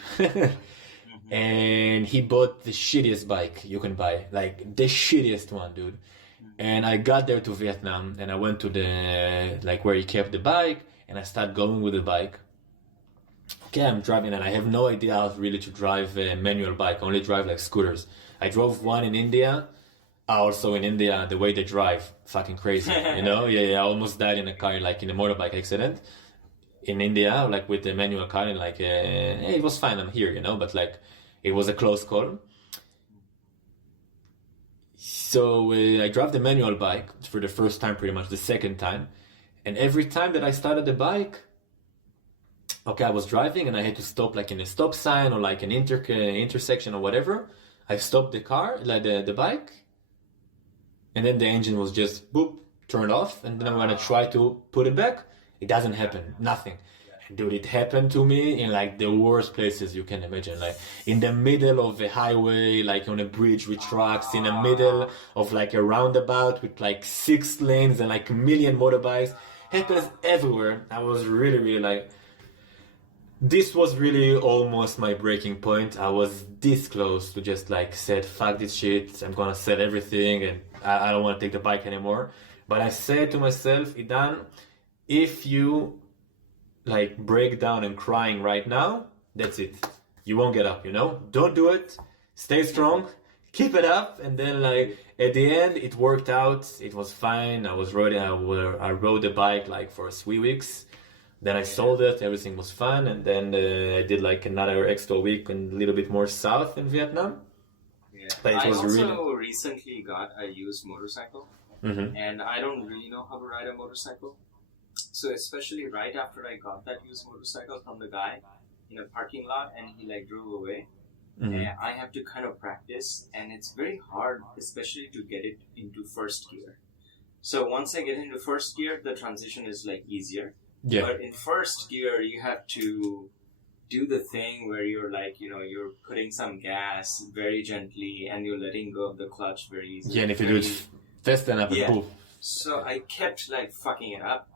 And he bought the shittiest bike you can buy. Like, the shittiest one, dude. And I got there to Vietnam, and I went to the, like, where he kept the bike, and I started going with the bike. Okay, I'm driving, and I have no idea how really to drive a manual bike. I only drive, like, scooters. I drove one in India. Also in India, the way they drive, fucking crazy, you know? Yeah, I almost died in a car, like, in a motorbike accident. In India, like, with the manual car, and, like, it was fine, I'm here, you know? But, like, it was a close call. So I drove the manual bike for the first time, pretty much the second time. And every time that I started the bike, okay, I was driving and I had to stop like in a stop sign or like an intersection or whatever. I stopped the car, like the bike. And then the engine was just boop, turned off. And then when I try to put it back, it doesn't happen, nothing. Dude, it happened to me in like the worst places you can imagine, like in the middle of a highway, like on a bridge with trucks, in the middle of like a roundabout with like 6 lanes and like a million motorbikes. happens everywhere. I was really, really like, this was really almost my breaking point. I was this close to just like said, fuck this shit, I'm gonna sell everything and I don't want to take the bike anymore. But I said to myself, Idan, if you like break down and crying right now, that's it. You won't get up, you know? Don't do it. Stay strong. Keep it up. And then like at the end, it worked out. It was fine. I rode the bike like for 3 weeks. Then I sold it. Everything was fun. And then I did like another extra week and a little bit more south in Vietnam. Yeah. But it was I also recently got a used motorcycle. Mm-hmm. And I don't really know how to ride a motorcycle. So especially right after I got that used motorcycle from the guy in a parking lot and he like drove away, and I have to kind of practice, and it's very hard, especially to get it into first gear. So once I get into first gear, the transition is like easier. Yeah. But in first gear, you have to do the thing where you're like, you know, you're putting some gas very gently and you're letting go of the clutch very easily. Yeah, and if you do it fast enough, poof. So I kept like fucking it up,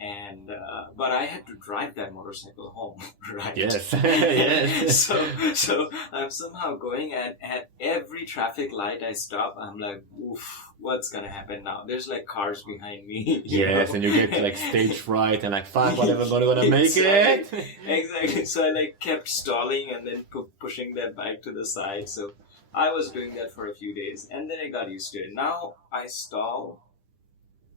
and but I had to drive that motorcycle home, right? Yes, yes. So I'm somehow going at every traffic light I stop. I'm like, oof, what's gonna happen now? There's like cars behind me. Yes, and you get like stage fright and like, fuck, whatever, I'm not gonna make it. Exactly. So I like kept stalling and then pushing that bike to the side. So I was doing that for a few days, and then I got used to it. Now I stall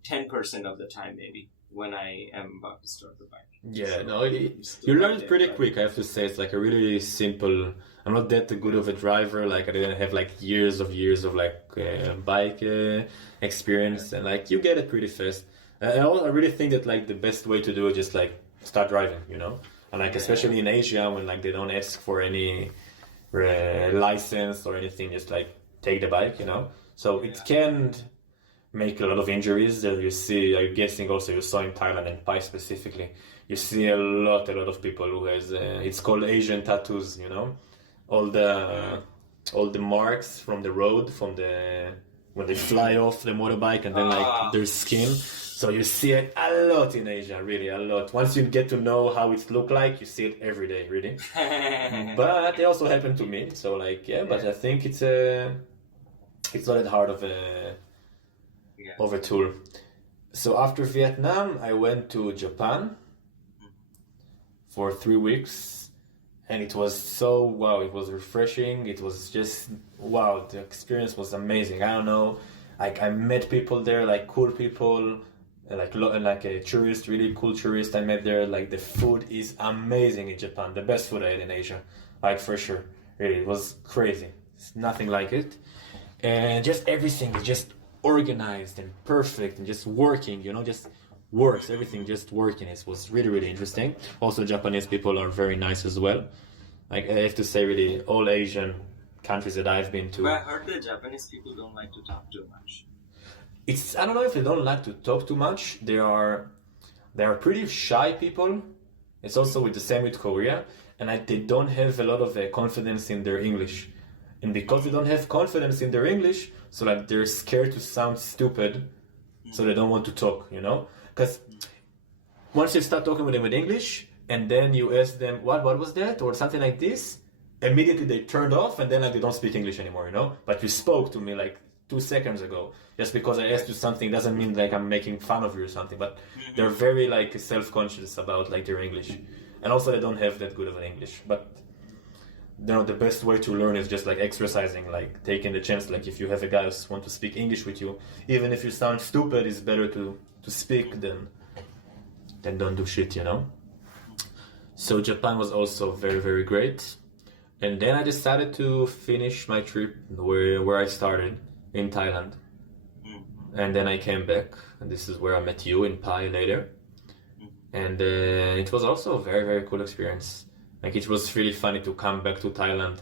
10% of the time, maybe, when I am about to start the bike. Yeah, So no, you learn it pretty quick, I have to say. It's like a really simple. I'm not that good of a driver. Like I didn't have like years of like bike experience, and like you get it pretty fast. I really think that like the best way to do it is just like start driving, you know, and like especially in Asia when like they don't ask for any license or anything, just like take the bike, you know. So it can make a lot of injuries that you see. I'm guessing also you saw in Thailand and Pai specifically. You see a lot of people who has it's called Asian tattoos, you know, all the marks from the road, from the when they fly off the motorbike and then like their skin. So you see it a lot in Asia, really a lot. Once you get to know how it look like, you see it every day, really. But it also happened to me. So like but I think it's not that hard of a tool. So after Vietnam, I went to Japan for 3 weeks, and it was so wow. It was refreshing. It was just wow. The experience was amazing. I don't know, like I met people there, like cool people, like a tourist, really cool tourist I met there. Like the food is amazing in Japan. The best food I had in Asia, like for sure. Really, it was crazy. It's nothing like it, and just everything is just organized and perfect and just working, you know, just works, everything just working. It was really, really interesting. Also, Japanese people are very nice as well. Like I have to say, really, all Asian countries that I've been to. But I heard that Japanese people don't like to talk too much. I don't know if they don't like to talk too much. They are pretty shy people. It's also with the same with Korea, and they don't have a lot of confidence in their English. And because they don't have confidence in their English, so like they're scared to sound stupid, so they don't want to talk, you know? Because once you start talking with them in English, and then you ask them, what was that? Or something like this, immediately they turned off, and then like they don't speak English anymore, you know? But you spoke to me like 2 seconds ago. Just because I asked you something doesn't mean like I'm making fun of you or something, but they're very like self-conscious about like their English. And also they don't have that good of an English, but you know, the best way to learn is just like exercising, like taking the chance. Like if you have a guy who wants to speak English with you, even if you sound stupid, it's better to speak than don't do shit, you know. So Japan was also very, very great. And then I decided to finish my trip where I started in Thailand. And then I came back, and this is where I met you in Pai later. And it was also a very, very cool experience. Like it was really funny to come back to Thailand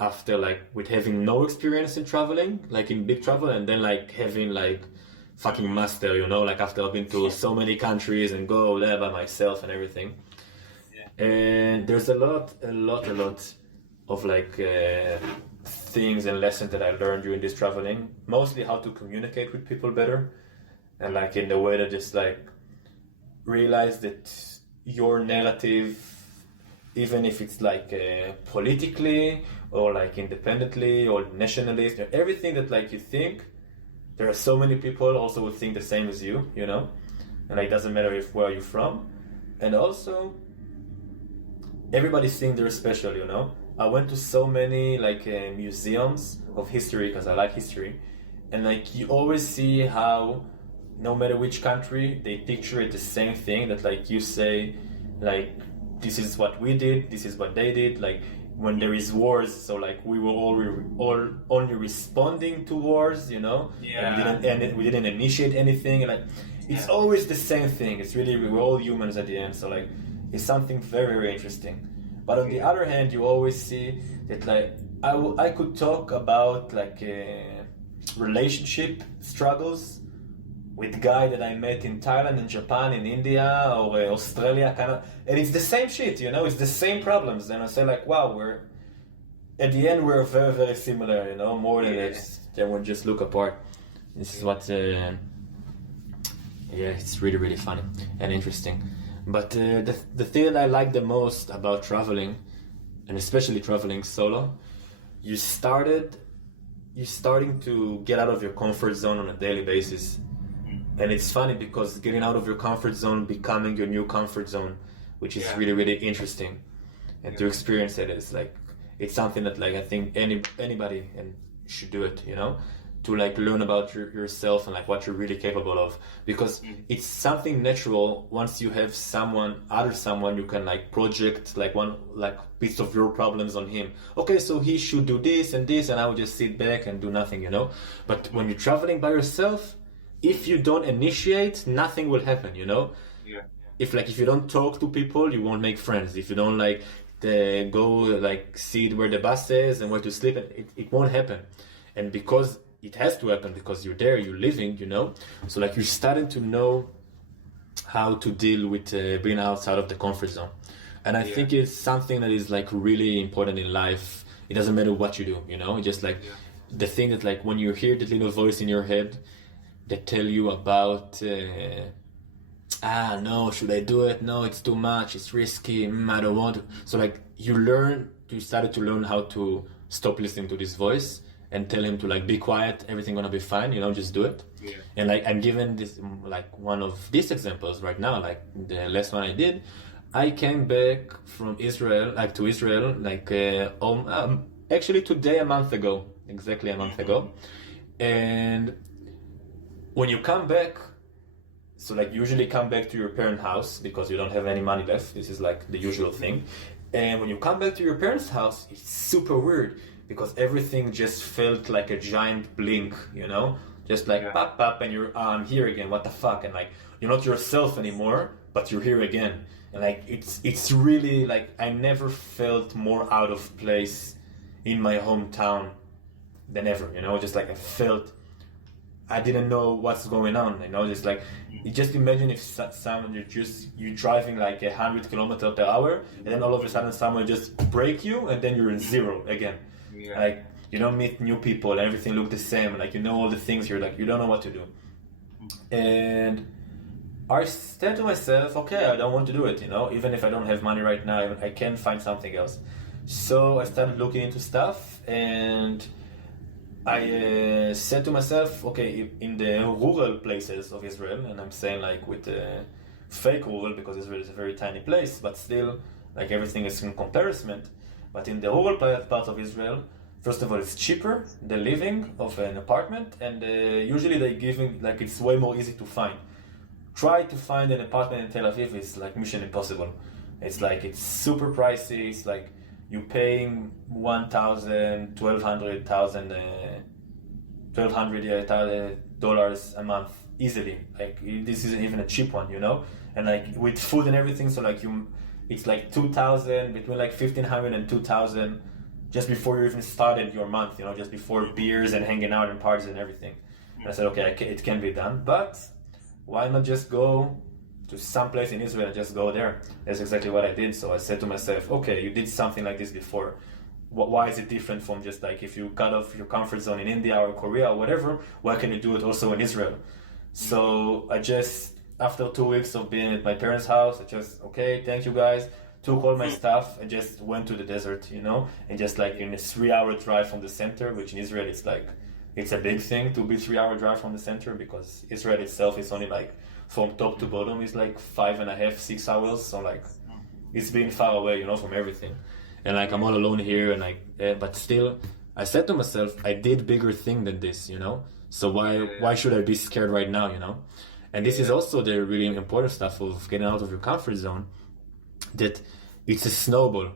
after like with having no experience in traveling, like in big travel, and then like having like fucking master, you know, like after I've been to so many countries and go there by myself and everything. Yeah. And there's a lot of like things and lessons that I learned during this traveling. Mostly how to communicate with people better, and like in the way that just like realize that your narrative, even if it's like politically or like independently or nationalist, or everything that like you think, there are so many people also would think the same as you, you know, and like, it doesn't matter if where you're from. And also everybody thinks they're special, you know. I went to so many like museums of history because I like history, and like you always see how no matter which country they picture it the same thing, that like you say like this is what we did, this is what they did, like when there is wars, so like we were all only responding to wars, you know. Yeah. And we didn't initiate anything, and like it's always the same thing. It's really, we're all humans at the end, so like it's something very, very interesting. But on the other hand, you always see that like I could talk about like relationship struggles with guy that I met in Thailand, in Japan, in India, or Australia, kind of, and it's the same shit, you know, it's the same problems. And I say like, wow, we're at the end we're very, very similar, you know, more than than we just look apart. This is what, yeah, it's really, really funny and interesting. But the thing that I like the most about traveling, and especially traveling solo, you're starting to get out of your comfort zone on a daily basis. And it's funny because getting out of your comfort zone, becoming your new comfort zone, which is really, really interesting. And to experience it is like, it's something that like I think anybody should do it, you know, to like learn about yourself and like what you're really capable of, because it's something natural. Once you have someone you can like project like one like piece of your problems on him. Okay, so he should do this and this, and I will just sit back and do nothing, you know. But when you're traveling by yourself, if you don't initiate, nothing will happen, you know. If you don't talk to people, you won't make friends. If you don't like go like see where the bus is and where to sleep, it won't happen. And because it has to happen, because you're there, you're living, you know. So like you're starting to know how to deal with being outside of the comfort zone. And I think it's something that is like really important in life. It doesn't matter what you do, you know. It's just like the thing that like when you hear the little voice in your head that tell you about no, should I do it? No, it's too much, it's risky, I don't want to. So like you started to learn how to stop listening to this voice and tell him to like be quiet, everything gonna be fine, you know, just do it. And like I'm giving this like one of these examples right now, like the last one I did. I came back from Israel, to Israel, actually today, exactly a month ago. And when you come back, so like usually come back to your parent house because you don't have any money left. This is like the usual thing. And when you come back to your parents' house, it's super weird because everything just felt like a giant blink, you know? Just like pop, pop, and you're, I'm here again, what the fuck? And like, you're not yourself anymore, but you're here again. And like, it's really like, I never felt more out of place in my hometown than ever, you know? Just like I didn't know what's going on, you know? Just like, just imagine if you're driving like 100 kilometers per hour, and then all of a sudden someone just break you, and then you're in zero again. Like, you don't meet new people, and everything look the same. Like, you know all the things, you're like, you don't know what to do. And I said to myself, okay, I don't want to do it, you know? Even if I don't have money right now, I can find something else. So I started looking into stuff, and I said to myself, okay, in the rural places of Israel, and I'm saying like with fake rural because Israel is a very tiny place, but still, like everything is in comparison. But in the rural part of Israel, first of all, it's cheaper, the living of an apartment, and usually they giving, like it's way more easy to find. Try to find an apartment in Tel Aviv is like mission impossible. It's like, it's super pricey, it's like, you're paying $1,000, $1,200 a month easily. Like this isn't even a cheap one, you know. And like with food and everything, so like it's like 2,000, between like 1,500 and 2,000, just before you even started your month, you know, just before beers and hanging out and parties and everything. And I said, okay, it can be done, but why not just go to some place in Israel and just go there? That's exactly what I did. So I said to myself, okay, you did something like this before. Why is it different from just like if you cut off your comfort zone in India or Korea or whatever, why can you do it also in Israel? So I just after 2 weeks of being at my parents' house, I just, okay, thank you guys, took all my stuff and just went to the desert, you know, and just like in a 3-hour drive from the center, which in Israel it's like, it's a big thing to be 3-hour drive from the center, because Israel itself is only like from top to bottom is like 5.5, 6 hours. So like it's been far away, you know, from everything. And like I'm all alone here, and like, but still, I said to myself, I did bigger thing than this, you know. So why should I be scared right now, you know? And this is also the really important stuff of getting out of your comfort zone. That it's a snowball.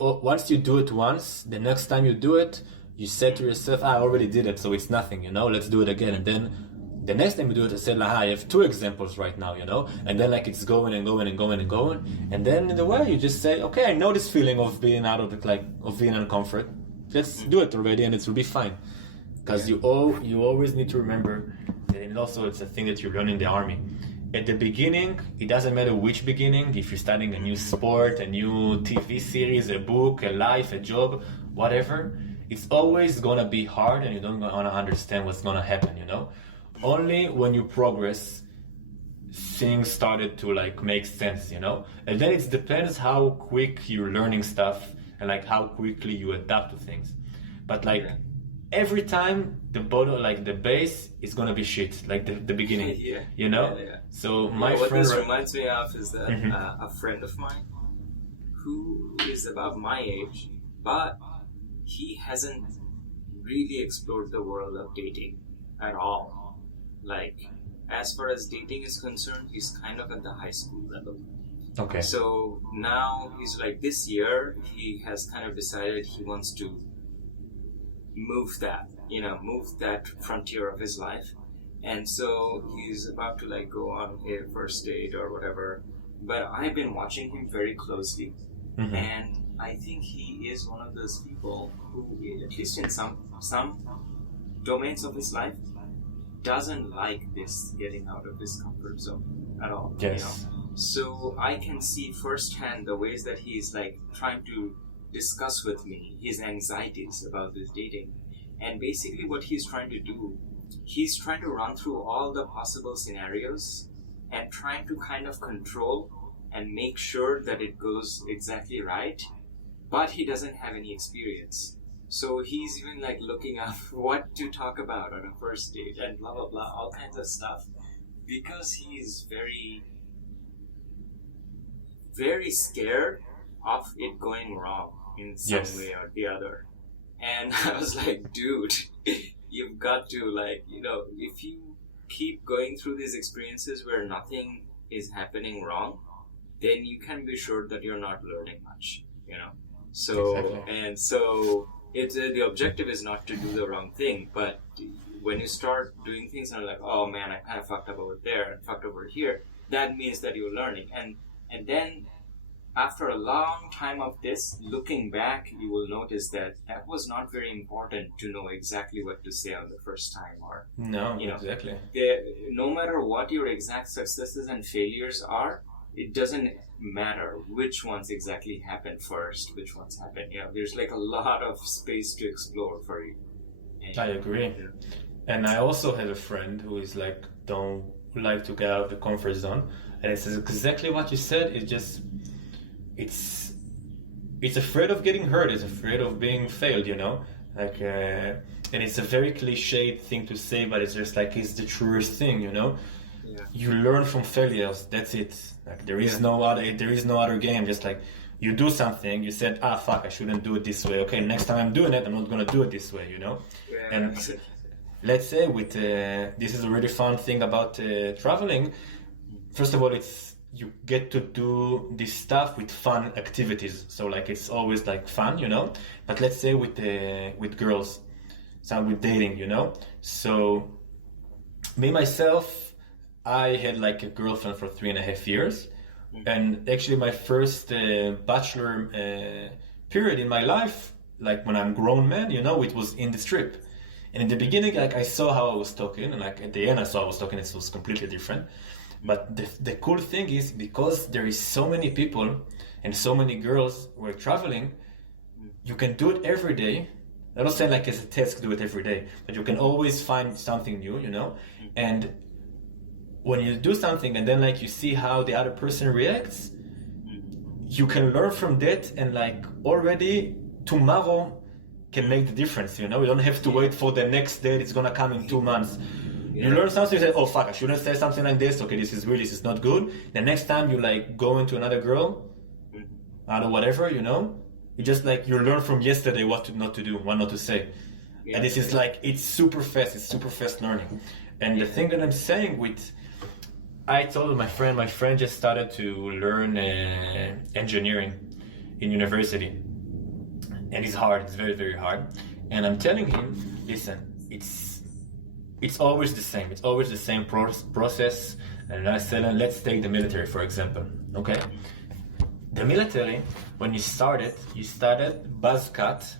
Once you do it once, the next time you do it, you said to yourself, I already did it, so it's nothing, you know, let's do it again. And then the next time you do it, I said, like, I have 2 examples right now, you know, and then like it's going and going and going and going. And then in the way you just say, okay, I know this feeling of being out of it, like of being uncomfort. Let's do it already and it will be fine. Because you always need to remember, and also it's a thing that you learn in the army. At the beginning, it doesn't matter which beginning, if you're studying a new sport, a new TV series, a book, a life, a job, whatever, it's always gonna be hard and you don't gonna understand what's gonna happen, you know? Only when you progress, things started to like make sense, you know? And then it depends how quick you're learning stuff and like how quickly you adapt to things. But like every time the bottom, like the base is gonna be shit, like the beginning, you know? So my what friend... this reminds me of is that a friend of mine who is about my age, but he hasn't really explored the world of dating at all. Like, as far as dating is concerned, he's kind of at the high school level. Okay. So now he's like, this year, he has kind of decided he wants to move that frontier of his life. And so he's about to like go on a first date or whatever. But I've been watching him very closely. And I think he is one of those people who, at least in some domains of his life, doesn't like this getting out of his comfort zone at all. Yes. You know? So I can see firsthand the ways that he's like trying to discuss with me his anxieties about this dating. And basically what he's trying to do, he's trying to run through all the possible scenarios and trying to kind of control and make sure that it goes exactly right. But he doesn't have any experience. So he's even like looking up what to talk about on a first date and blah, blah, blah, all kinds of stuff. Because he's very, very scared of it going wrong in some way or the other. And I was like, dude, you've got to like, you know, if you keep going through these experiences where nothing is happening wrong, then you can be sure that you're not learning much, you know? So, and so it's the objective is not to do the wrong thing, but when you start doing things and you're like, oh man, I kind of fucked up over there and fucked over here, that means that you're learning. And then after a long time of this, looking back, you will notice that was not very important to know exactly what to say on the first time, or exactly. No matter what your exact successes and failures are, it doesn't matter which ones exactly happened first, which ones happened. You know, there's like a lot of space to explore for you. And, I agree. And I also have a friend who is like, don't like to get out of the comfort zone. And it's exactly what you said. It's afraid of getting hurt. It's afraid of being failed, you know? Like, and it's a very cliched thing to say, but it's just like, it's the truest thing, you know? Yeah. You learn from failures. That's it. Like, there is no other game. Just like, you do something, you said, fuck, I shouldn't do it this way. Okay, next time I'm doing it, I'm not gonna do it this way, you know? Yeah. And let's say this is a really fun thing about traveling. First of all, you get to do this stuff with fun activities. So like, it's always like fun, you know? But let's say with girls, so with dating, you know? So me, myself, I had like a girlfriend for 3.5 years. And actually my first bachelor period in my life, like when I'm a grown man, you know, it was in the strip. And in the beginning, like I saw how I was talking, and like at the end I saw I was talking, it was completely different. But the cool thing is, because there is so many people and so many girls who are traveling, you can do it every day. I don't say like as a task, do it every day, but you can always find something new, you know? And when you do something and then like you see how the other person reacts, you can learn from that, and like already tomorrow can make the difference, you know? You don't have to wait for the next day, it's gonna come in 2 months. You learn something, you say, oh fuck, I shouldn't say something like this, okay, this is not good. The next time you like go into another girl, or whatever, you know, you just like, you learn from yesterday what not to do, what not to say. And this is like, it's super fast learning. And the thing that I'm saying with, I told my friend just started to learn engineering in university. And it's hard, it's very, very hard. And I'm telling him, listen, it's always the same. It's always the same process. And I said, let's take the military, for example, okay? The military, when you started buzz cut.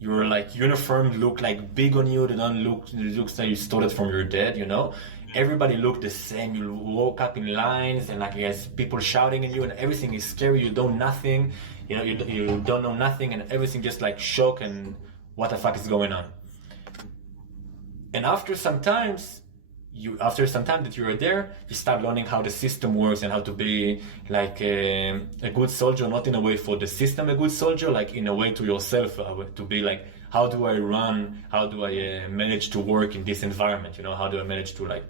Your like uniform look like big on you. They don't look. It looks like you stole it from your dad. You know, everybody looked the same. You woke up in lines and like there's people shouting at you, and everything is scary. You don't nothing. You know, you don't know nothing, and everything just like shock and what the fuck is going on. And after some time that you are there, you start learning how the system works and how to be like a good soldier, not in a way for the system a good soldier, like in a way to yourself, to be like, how do I run? How do I manage to work in this environment? You know, how do I manage to like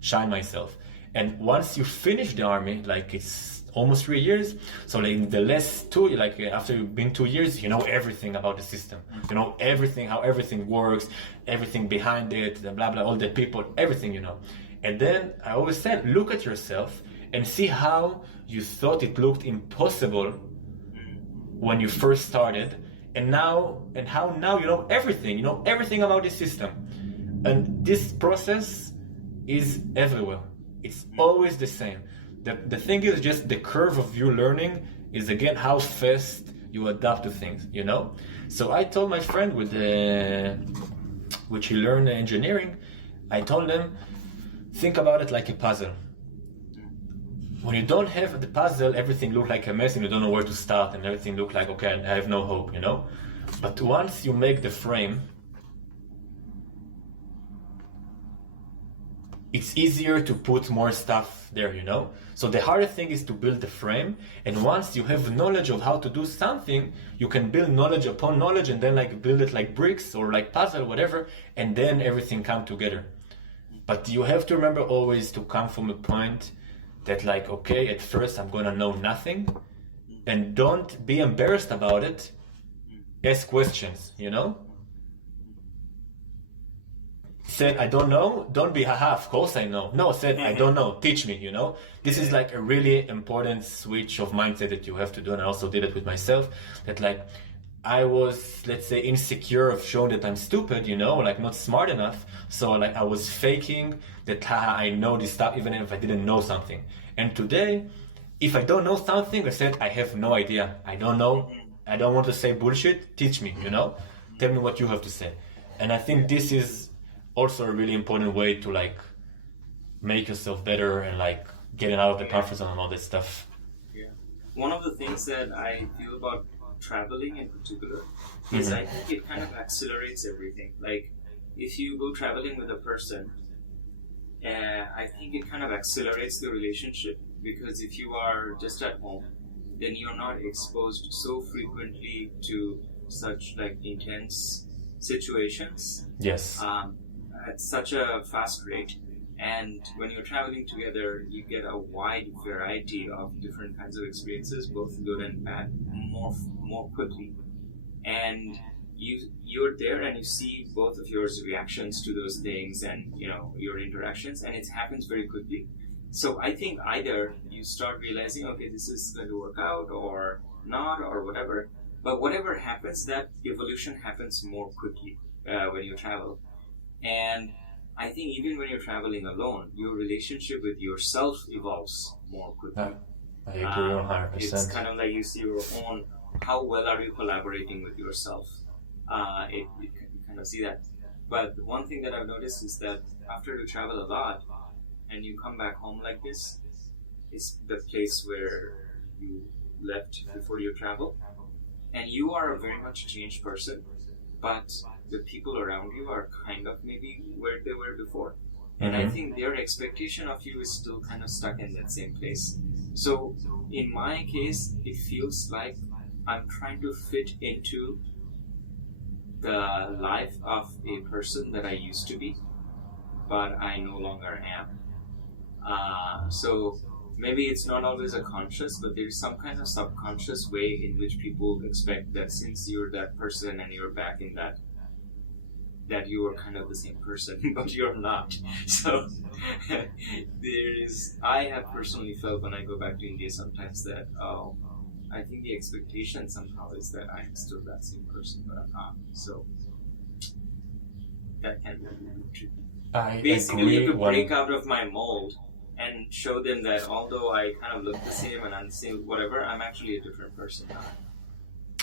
shine myself? And once you finish the army, like it's almost 3 years. So like in the last two, like after you've been 2 years, you know everything about the system. You know everything, how everything works, everything behind it, the blah blah, all the people, everything, you know. And then I always said, look at yourself and see how you thought it looked impossible when you first started, and how now you know everything about the system. And this process is everywhere. It's always the same. The thing is just the curve of you learning is again how fast you adapt to things, you know? So I told my friend which he learned engineering, I told him, think about it like a puzzle. When you don't have the puzzle, everything looks like a mess and you don't know where to start and everything looks like, okay, I have no hope, you know? But once you make the frame, it's easier to put more stuff there, you know? So the hardest thing is to build the frame, and once you have knowledge of how to do something, you can build knowledge upon knowledge and then like build it like bricks or like puzzle, whatever, and then everything come together. But you have to remember always to come from a point that like, okay, at first I'm gonna know nothing, and don't be embarrassed about it, ask questions, you know? Said, I don't know, don't be haha, of course I know. No, said, I don't know, teach me, you know? This is like a really important switch of mindset that you have to do, and I also did it with myself, that like, I was, let's say, insecure of showing that I'm stupid, you know, like not smart enough. So like I was faking that, haha, I know this stuff, even if I didn't know something. And today, if I don't know something, I said, I have no idea. I don't know. I don't want to say bullshit. Teach me, you know? Tell me what you have to say. And I think this is also a really important way to like make yourself better and like getting out of the comfort zone and all this stuff. Yeah. One of the things that I feel about traveling in particular is I think it kind of accelerates everything. Like if you go traveling with a person, I think it kind of accelerates the relationship, because if you are just at home, then you're not exposed so frequently to such like intense situations. Yes. At such a fast rate. And when you're traveling together, you get a wide variety of different kinds of experiences, both good and bad, more quickly. And you're there and you see both of your reactions to those things and, you know, your interactions, and it happens very quickly. So I think either you start realizing, okay, this is going to work out or not or whatever, but whatever happens, that evolution happens more quickly when you travel. And I think even when you're traveling alone, your relationship with yourself evolves more quickly. I agree 100%. It's kind of like you see your own, how well are you collaborating with yourself? You kind of see that. But one thing that I've noticed is that after you travel a lot and you come back home like this, it's the place where you left before you travel. And you are a very much changed person, but the people around you are kind of maybe where they were before. And I think their expectation of you is still kind of stuck in that same place. So in my case, it feels like I'm trying to fit into the life of a person that I used to be, but I no longer am. So maybe it's not always a conscious, but there's some kind of subconscious way in which people expect that since you're that person and you're back in that you are kind of the same person, but you're not. So I have personally felt when I go back to India sometimes that, I think the expectation somehow is that I'm still that same person, but I'm not. So that can be really tricky. Basically, you have to break out of my mold and show them that although I kind of look the same and I'm the same, whatever, I'm actually a different person now.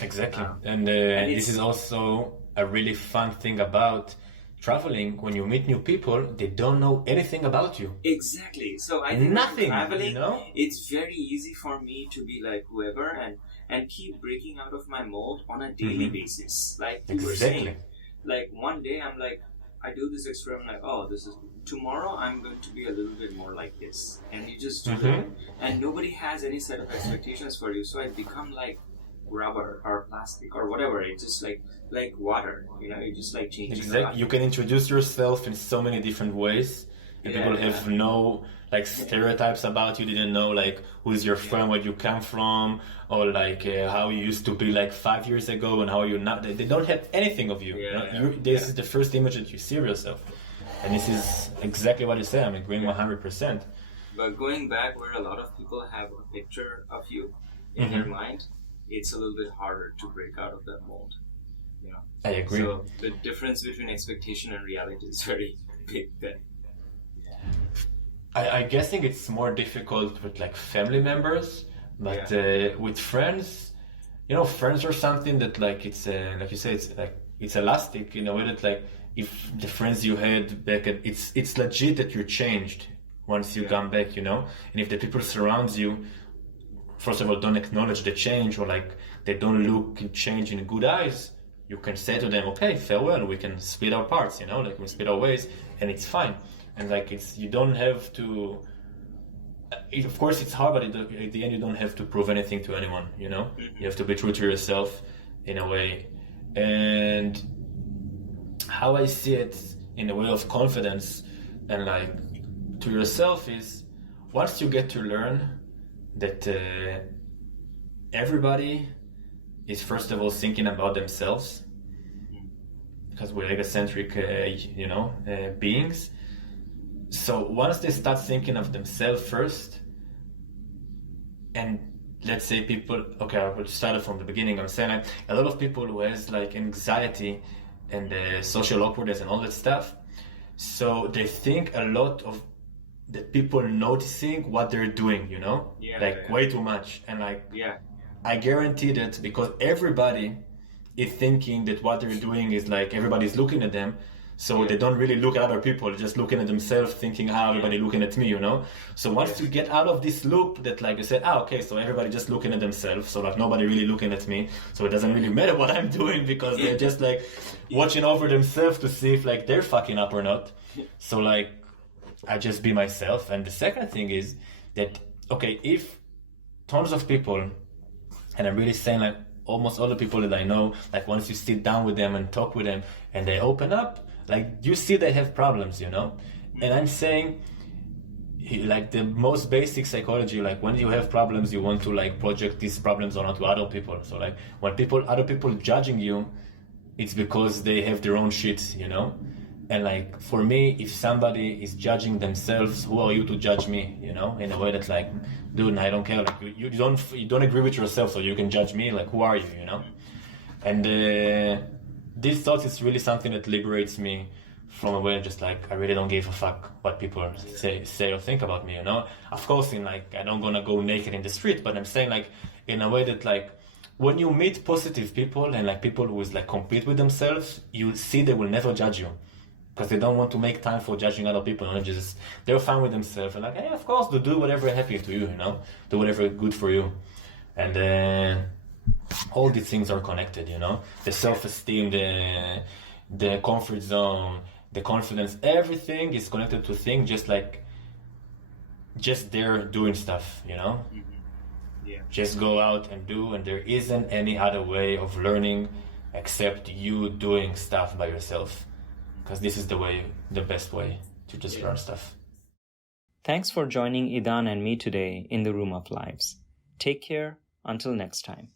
Exactly. And this is also a really fun thing about traveling. When you meet new people, they don't know anything about you. Exactly. So I think nothing, traveling, it's very easy for me to be like whoever and keep breaking out of my mold on a daily basis. Like you were saying, like one day I'm like, I do this experiment, like, oh, this is, tomorrow I'm going to be a little bit more like this. And you just do that. And nobody has any set of expectations for you. So I become like rubber or plastic or whatever. It's just like water, you just like changing. Exactly. You can introduce yourself in so many different ways. And people have no like stereotypes about you. They didn't know like who's your friend, where you come from, or like how you used to be like 5 years ago and how you're not. They don't have anything of you. This is the first image that you see of yourself. And this is exactly what you say. I'm agreeing 100%. But going back where a lot of people have a picture of you in their mind, it's a little bit harder to break out of that mold. I agree. So the difference between expectation and reality is very big then. I guessing it's more difficult with like family members, but with friends, friends are something that like it's like you say, it's like it's elastic in a way that like if the friends you had back at, it's legit that you're changed once you come back, and if the people surround you, first of all, don't acknowledge the change or like they don't look and change in good eyes, you can say to them, okay, farewell, we can split our parts, like we split our ways, and it's fine. And like you don't have to. Of course, it's hard, but at the end, you don't have to prove anything to anyone. You have to be true to yourself, in a way. And how I see it in a way of confidence and like to yourself is once you get to learn that everybody is first of all thinking about themselves, because we're egocentric, beings. So once they start thinking of themselves first, and let's say people, okay, I will start it from the beginning. I'm saying like a lot of people who has like anxiety and social awkwardness and all that stuff. So they think a lot of the people noticing what they're doing, way too much. And I guarantee that because everybody is thinking that what they're doing is like everybody's looking at them. So they don't really look at other people, they're just looking at themselves, thinking, everybody looking at me, So once you get out of this loop that like you said, okay, so everybody just looking at themselves, so like nobody really looking at me, so it doesn't really matter what I'm doing because they're just like watching over themselves to see if like they're fucking up or not. So like I just be myself. And the second thing is that, okay, if tons of people, and I'm really saying like almost all the people that I know, like once you sit down with them and talk with them and they open up, like you see they have problems, And I'm saying like the most basic psychology, like when you have problems, you want to like project these problems onto other people. So like when other people judging you, it's because they have their own shit, And like for me, if somebody is judging themselves, who are you to judge me? In a way that's like, dude, I don't care. Like you don't agree with yourself, so you can judge me. Like who are you? And this thought is really something that liberates me from a way just like I really don't give a fuck what people say or think about me. Of course, in like I don't gonna go naked in the street, but I'm saying like in a way that like when you meet positive people and like people who is like compete with themselves, you see they will never judge you. Because they don't want to make time for judging other people, they're fine with themselves and like, hey, of course, do whatever happy to you, do whatever good for you, and all these things are connected, the self-esteem, the comfort zone, the confidence, everything is connected to things, just there doing stuff, you know? Yeah. Just go out and do, and there isn't any other way of learning except you doing stuff by yourself. Because this is the best way to just learn stuff. Thanks for joining Idan and me today in the Room of Lives. Take care until next time.